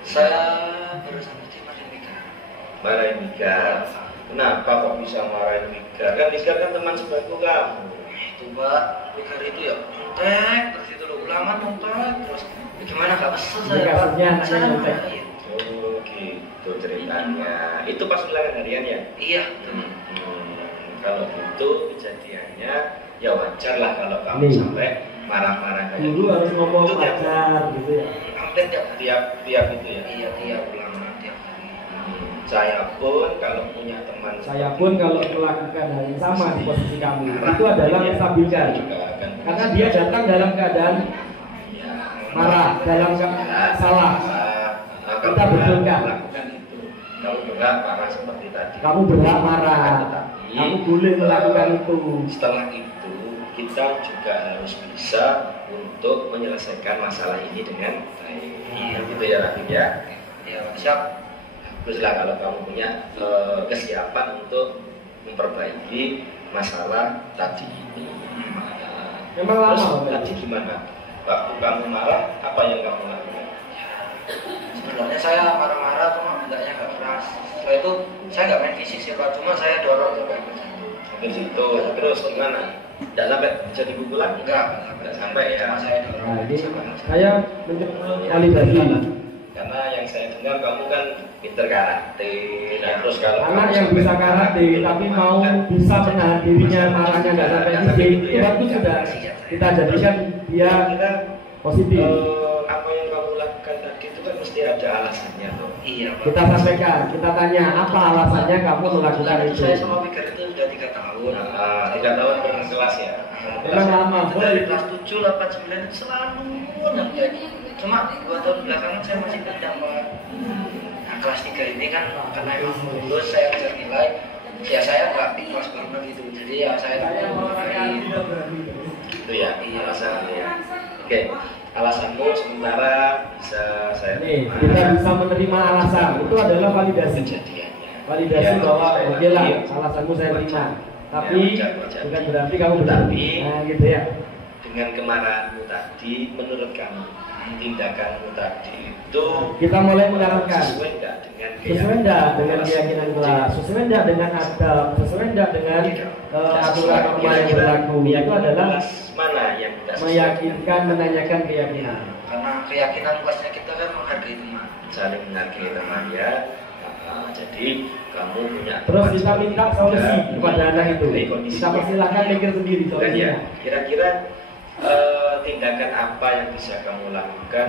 Saya baru sampai marahin Mika. Marahin Mika. Kenapa kok bisa marahin Mika? Kan Mika kan teman sebangku kamu. Itu Pak, Mika itu ya nyontek, terus itu lo ulangan nyontek, terus gimana gak kesel saya Pak? Kasusnya anaknya nyontek. Oh gitu ceritanya. Itu pas ulangan harian ya? Iya. Kalau gitu kejadiannya ya wajar lah kalau kamu sampai marah-marah kayak dulu harus ngomong wajar gitu ya. Hampir tiap itu ya. Iya, tiap ulangan tiap Saya pun kalau punya teman, saya pun kalau melakukan hal yang sama di posisi kamu, itu adalah menstabilkan. Karena dia datang dalam keadaan marah, dalam keadaan salah. Kita betulkan. Lakukan itu. Kamu berhak marah seperti tadi. Kamu berhak marah. Kamu boleh melakukan itu. Setelah itu kita juga harus bisa untuk menyelesaikan masalah ini dengan baik. Gitu ya Rafi ya. Ya siap. Baguslah kalau kamu punya kesiapan untuk memperbaiki masalah tadi ini. Memang lama. Terus tadi gimana? Waktu kamu marah, apa yang kamu lakukan? Sebenarnya saya marah-marah cuma hendaknya nggak keras. Setelah itu saya nggak main fisik sih Pak, cuma saya dorong sampai ke situ. Terus gimana? Tidak sampai jadi pukulan? Enggak sampai ya. Cuma saya dorong. Nah, ini saya validasi. Karena yang saya dengar kamu kan pinter karate. Nah, terus kalau anak yang bisa karate tapi mau bisa menahan dirinya, marahnya nggak sampai fisik, itu sudah kita jadikan dia positif. Apa yang kamu lakukan tadi itu kan mesti ada alasannya tuh. Iya Pak. Kita sampaikan, kita tanya apa alasannya kamu melakukan itu. Saya sama Fikar itu udah 3 tahun. 3 tahun berkelas ya. Memang lama. Dari kelas 7, 8, 9 itu selalu terjadi. Cuma 2 tahun belakangan saya masih pendam Pak. Nah, kelas 3 ini kan karena emang lulus saya ngejar nilai, ya saya nggak ikhlas banget gitu. Jadi ya saya itu ya alasannya. Oke, alasanmu sementara bisa saya kita bisa menerima alasan, itu adalah validasi. kejadiannya. Validasi bahwa oke lah, alasanmu saya terima. Tapi bukan berarti kamu berarti. Nah, gitu ya. Dengan kemarahanmu tadi, menurut kamu tindakanmu tadi itu kita mulai mengarahkan sesuai enggak dengan keyakinan kelas, sesuai enggak dengan adab, sesuai enggak dengan aturan norma yang berlaku. Itu adalah mana yang meyakinkan, menanyakan keyakinan. Karena keyakinan kelasnya kita kan menghargai teman, saling menghargai teman ya. Jadi kamu punya terus kita minta solusi kepada anak itu. Kita persilahkan mikir sendiri solusinya. Kira-kira tindakan apa yang bisa kamu lakukan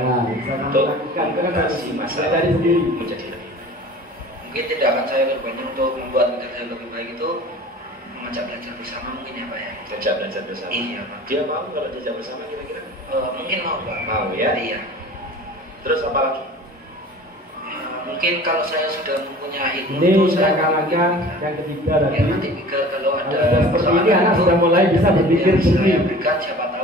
untuk mengatasi masalah sendiri menjadi lebih baik? Mungkin tindakan saya terbanyak untuk membuat negara lebih baik itu mengajak belajar bersama mungkin ya Pak ya. Mengajak belajar bersama. Iya Pak. Dia mau kalau diajak bersama kira-kira? Mungkin mau Pak. Mau ya? Iya. Terus apa lagi? Mungkin kalau saya sudah mempunyai ilmu ini langkah-langkah yang ketiga tadi. Nanti kalau ada seperti ini anak sudah mulai bisa berpikir sendiri.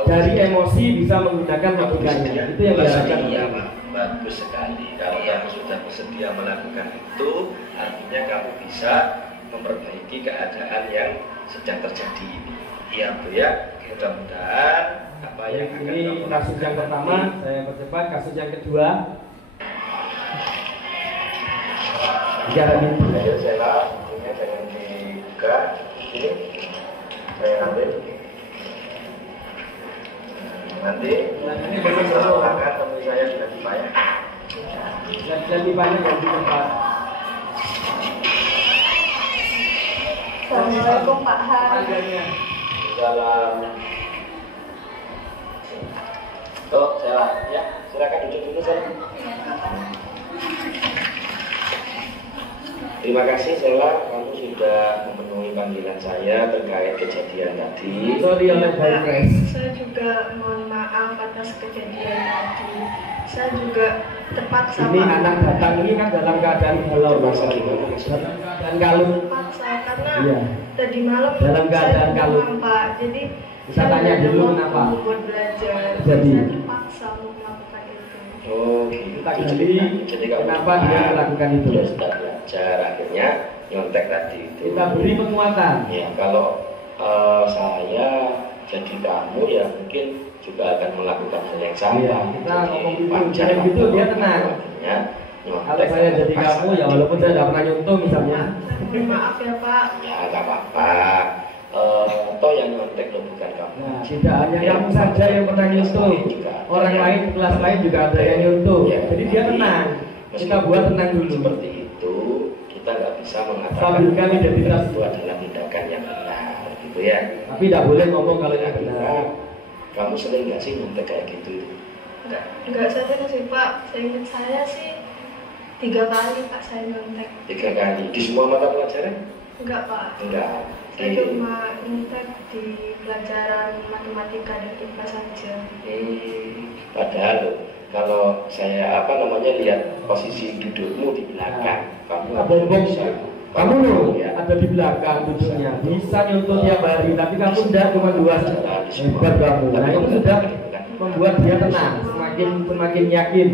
Dari emosi bisa menggunakan logikanya. Itu yang diharapkan. Iya Pak, bagus sekali. Kalau kamu sudah bersedia melakukan itu, artinya kamu bisa memperbaiki keadaan yang sedang terjadi ini. Iya Bu ya. Mudah-mudahan apa yang akan ini kasus yang pertama, saya percepat. Kasus yang kedua. Ayo saya punya jangan dibuka. Ini saya ambil. Nanti silakan temui saya di Latifah ya. Latifahnya ganti tempat. Assalamualaikum Pak Han. Salam. Oh, saya ya. Silakan duduk dulu saya. Terima kasih Sela, kamu sudah memenuhi panggilan saya terkait kejadian tadi. Sorry oleh saya juga mohon maaf atas kejadian tadi. Saya juga terpaksa. Ini anak datang ini kan dalam keadaan galau, Terpaksa gimana? dalam keadaan kalung. Terpaksa karena Iya. tadi malam Dalam keadaan saya kalung. demam, Pak. Jadi Kita tanya dulu kenapa. Buat belajar. Jadi. Saya terpaksa untuk melakukan itu. Oh, gitu. Kita gali kenapa dia melakukan itu. Dia sudah belajar, akhirnya nyontek tadi itu. Kita beri penguatan. Ya, kalau saya jadi kamu ya mungkin juga akan melakukan hal yang sama. Iya, kita Jadi, ngomong gitu, wajar jangan gitu, dia tenang. Akhirnya, nyontek Kalau saya jadi pas. kamu ya walaupun saya tidak pernah nyontoh misalnya. Mohon maaf ya Pak. Ya nggak apa-apa. Toh yang nyontek lo bukan kamu. Nah, tidak hanya kamu saja yang pernah nyontoh. Orang lain, kelas lain juga ada yang nyontoh. Ya, Jadi dia tenang. Kita buat tenang dulu. Seperti itu, kita nggak bisa mengatakan Stabilkan identitas. itu adalah tindakan yang benar, gitu ya. Tapi tidak boleh ngomong kalau yang benar. Kamu sering nggak sih nyontek kayak gitu? Enggak saja sih Pak. Seingat saya sih 3 kali Pak saya nyontek. 3 kali. Di semua mata pelajaran? Enggak Pak. Enggak. Saya cuma nyontek di pelajaran matematika dan IPA saja. Padahal kalau saya lihat posisi dudukmu di belakang, kamu bisa. Kamu loh ada di belakang duduknya, bisa nyontoh tiap hari, tapi kamu sudah cuma 2 hebat kamu. Nah itu sudah membuat dia tenang, semakin yakin.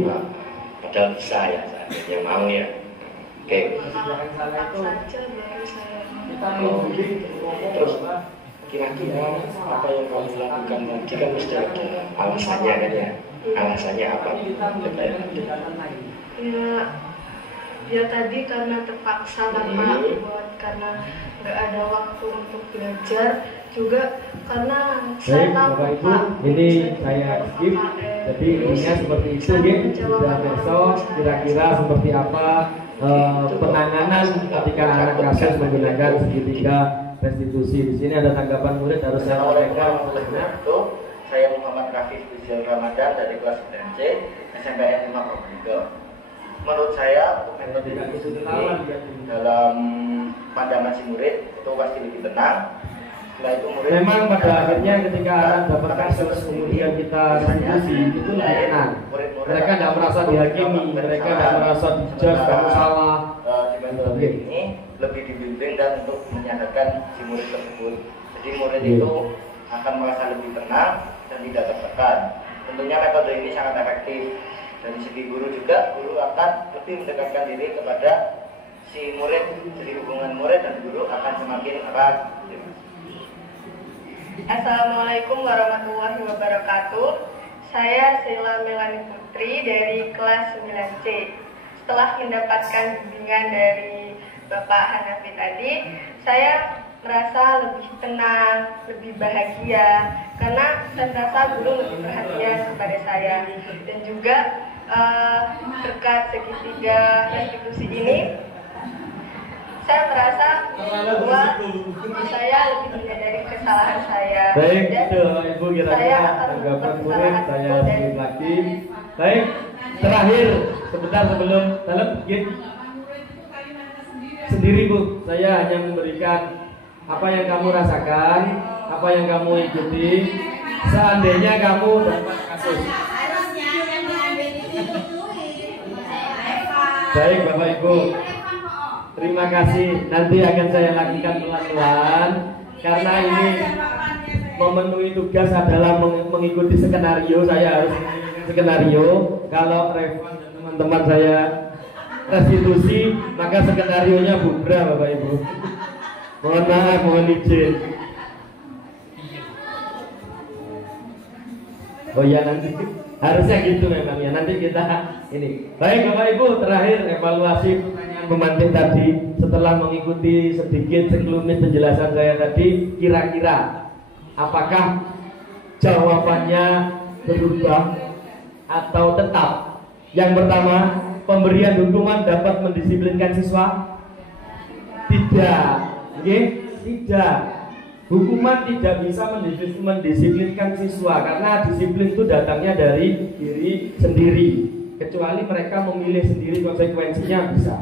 Padahal bisa ya, yang mau ya. Oke. Terus kira-kira apa yang kamu lakukan nanti kan mesti ada alasannya kan ya? Alasannya apa? Ya tadi karena terpaksa lah Pak, karena nggak ada waktu untuk belajar, juga karena saya tahu Pak. Ini saya skip, jadi intinya seperti itu ya. Sudah besok kira-kira seperti apa penanganan ketika anak kasus menggunakan segitiga restitusi. Di sini ada tanggapan murid, harus saya sampaikan. Saya Muhammad Rafif Rizal Ramadan dari kelas 9C SMPN 5 Probolinggo. Menurut saya metode ini dalam pandangan si murid itu pasti lebih tenang. Setelah itu murid memang pada akhirnya ketika anak dapat kasus kemudian kita restitusi itu lebih tenang. Mereka tidak merasa dihakimi, mereka tidak merasa dijudge kamu salah. Di metode ini lebih dibimbing dan untuk menyadarkan si murid tersebut. Jadi murid itu akan merasa lebih tenang dan tidak tertekan. Tentunya metode ini sangat efektif. Dari segi guru juga, guru akan lebih mendekatkan diri kepada si murid. Jadi hubungan murid dan guru akan semakin erat. Assalamualaikum warahmatullahi wabarakatuh. Saya Sheila Melani Putri dari kelas 9C. Setelah mendapatkan bimbingan dari Bapak Hanafi tadi, saya merasa lebih tenang, lebih bahagia, karena saya merasa guru lebih perhatian kepada saya. Dan juga berkat segitiga restitusi ini, saya merasa bahwa saya lebih menyadari kesalahan saya. Baik, dan itu Ibu kira-kira tanggapan murid saya sedikit lagi. Baik, terakhir sebentar sebelum dalam bikin sendiri Bu, saya hanya memberikan apa yang kamu rasakan, apa yang kamu ikuti. Seandainya kamu dapat kasus. Baik Bapak Ibu, terima kasih. Nanti akan saya lakukan pelan-pelan karena ini memenuhi tugas adalah mengikuti skenario. Saya harus mengikuti skenario. Kalau Revan dan teman-teman saya restitusi, maka skenarionya bubrah Bapak Ibu. Mohon maaf, mohon izin. Oh ya, nanti harusnya gitu memang ya. Nanti kita ini. Baik Bapak Ibu, terakhir evaluasi pertanyaan pemantik tadi. Setelah mengikuti sedikit sekelumit penjelasan saya tadi, kira-kira apakah jawabannya berubah atau tetap? Yang pertama, pemberian hukuman dapat mendisiplinkan siswa? Tidak. Oke? Tidak. Hukuman tidak bisa mendisiplinkan siswa karena disiplin itu datangnya dari diri sendiri. Kecuali mereka memilih sendiri konsekuensinya bisa.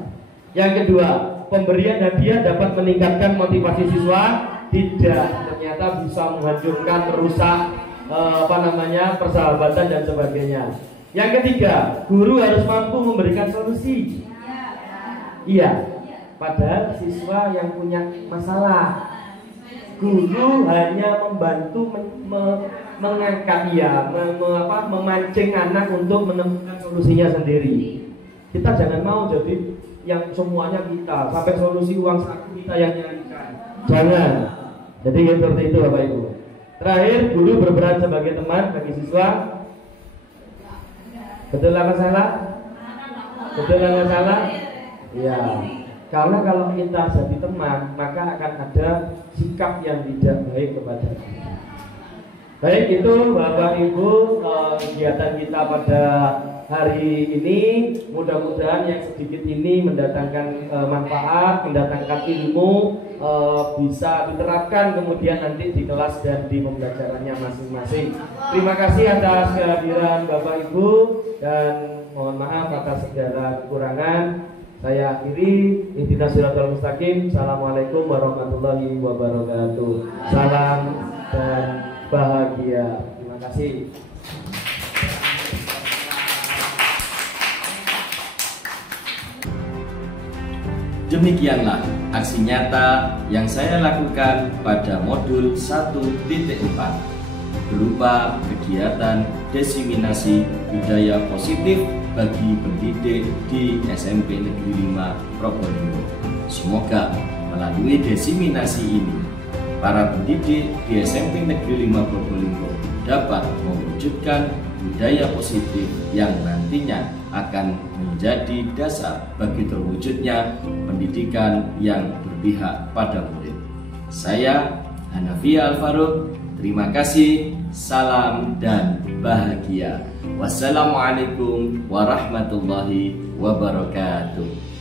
Yang kedua, pemberian hadiah dapat meningkatkan motivasi siswa? Tidak. Ternyata bisa menghancurkan, merusak persahabatan dan sebagainya. Yang ketiga, guru harus mampu memberikan solusi. Iya. Padahal siswa yang punya masalah. Guru hanya membantu mengangkat memancing anak untuk menemukan solusinya sendiri. Kita jangan mau jadi yang semuanya kita sampai solusi uang saku kita yang nyarikan. Jangan. Jadi seperti itu Bapak Ibu. Terakhir, guru berperan sebagai teman bagi siswa. Betul apa salah? Betul apa salah? Iya. Karena kalau kita jadi teman, maka akan ada sikap yang tidak baik kepada kita. Baik, itu Bapak Ibu kegiatan kita pada hari ini. Mudah-mudahan yang sedikit ini mendatangkan manfaat, mendatangkan ilmu, bisa diterapkan kemudian nanti di kelas dan di pembelajarannya masing-masing. Terima kasih atas kehadiran Bapak Ibu dan mohon maaf atas segala kekurangan. Saya akhiri, ihdinas siratal mustaqim. Assalamualaikum warahmatullahi wabarakatuh. Salam dan bahagia. Terima kasih. Demikianlah aksi nyata yang saya lakukan pada modul 1.4 berupa kegiatan diseminasi budaya positif bagi pendidik di SMP Negeri 5 Probolinggo. Semoga melalui diseminasi ini para pendidik di SMP Negeri 5 Probolinggo dapat mewujudkan budaya positif yang nantinya akan menjadi dasar bagi terwujudnya pendidikan yang berpihak pada murid. Saya Hanafiah Al-Faruq, terima kasih, salam dan bahagia. Wassalamualaikum warahmatullahi wabarakatuh.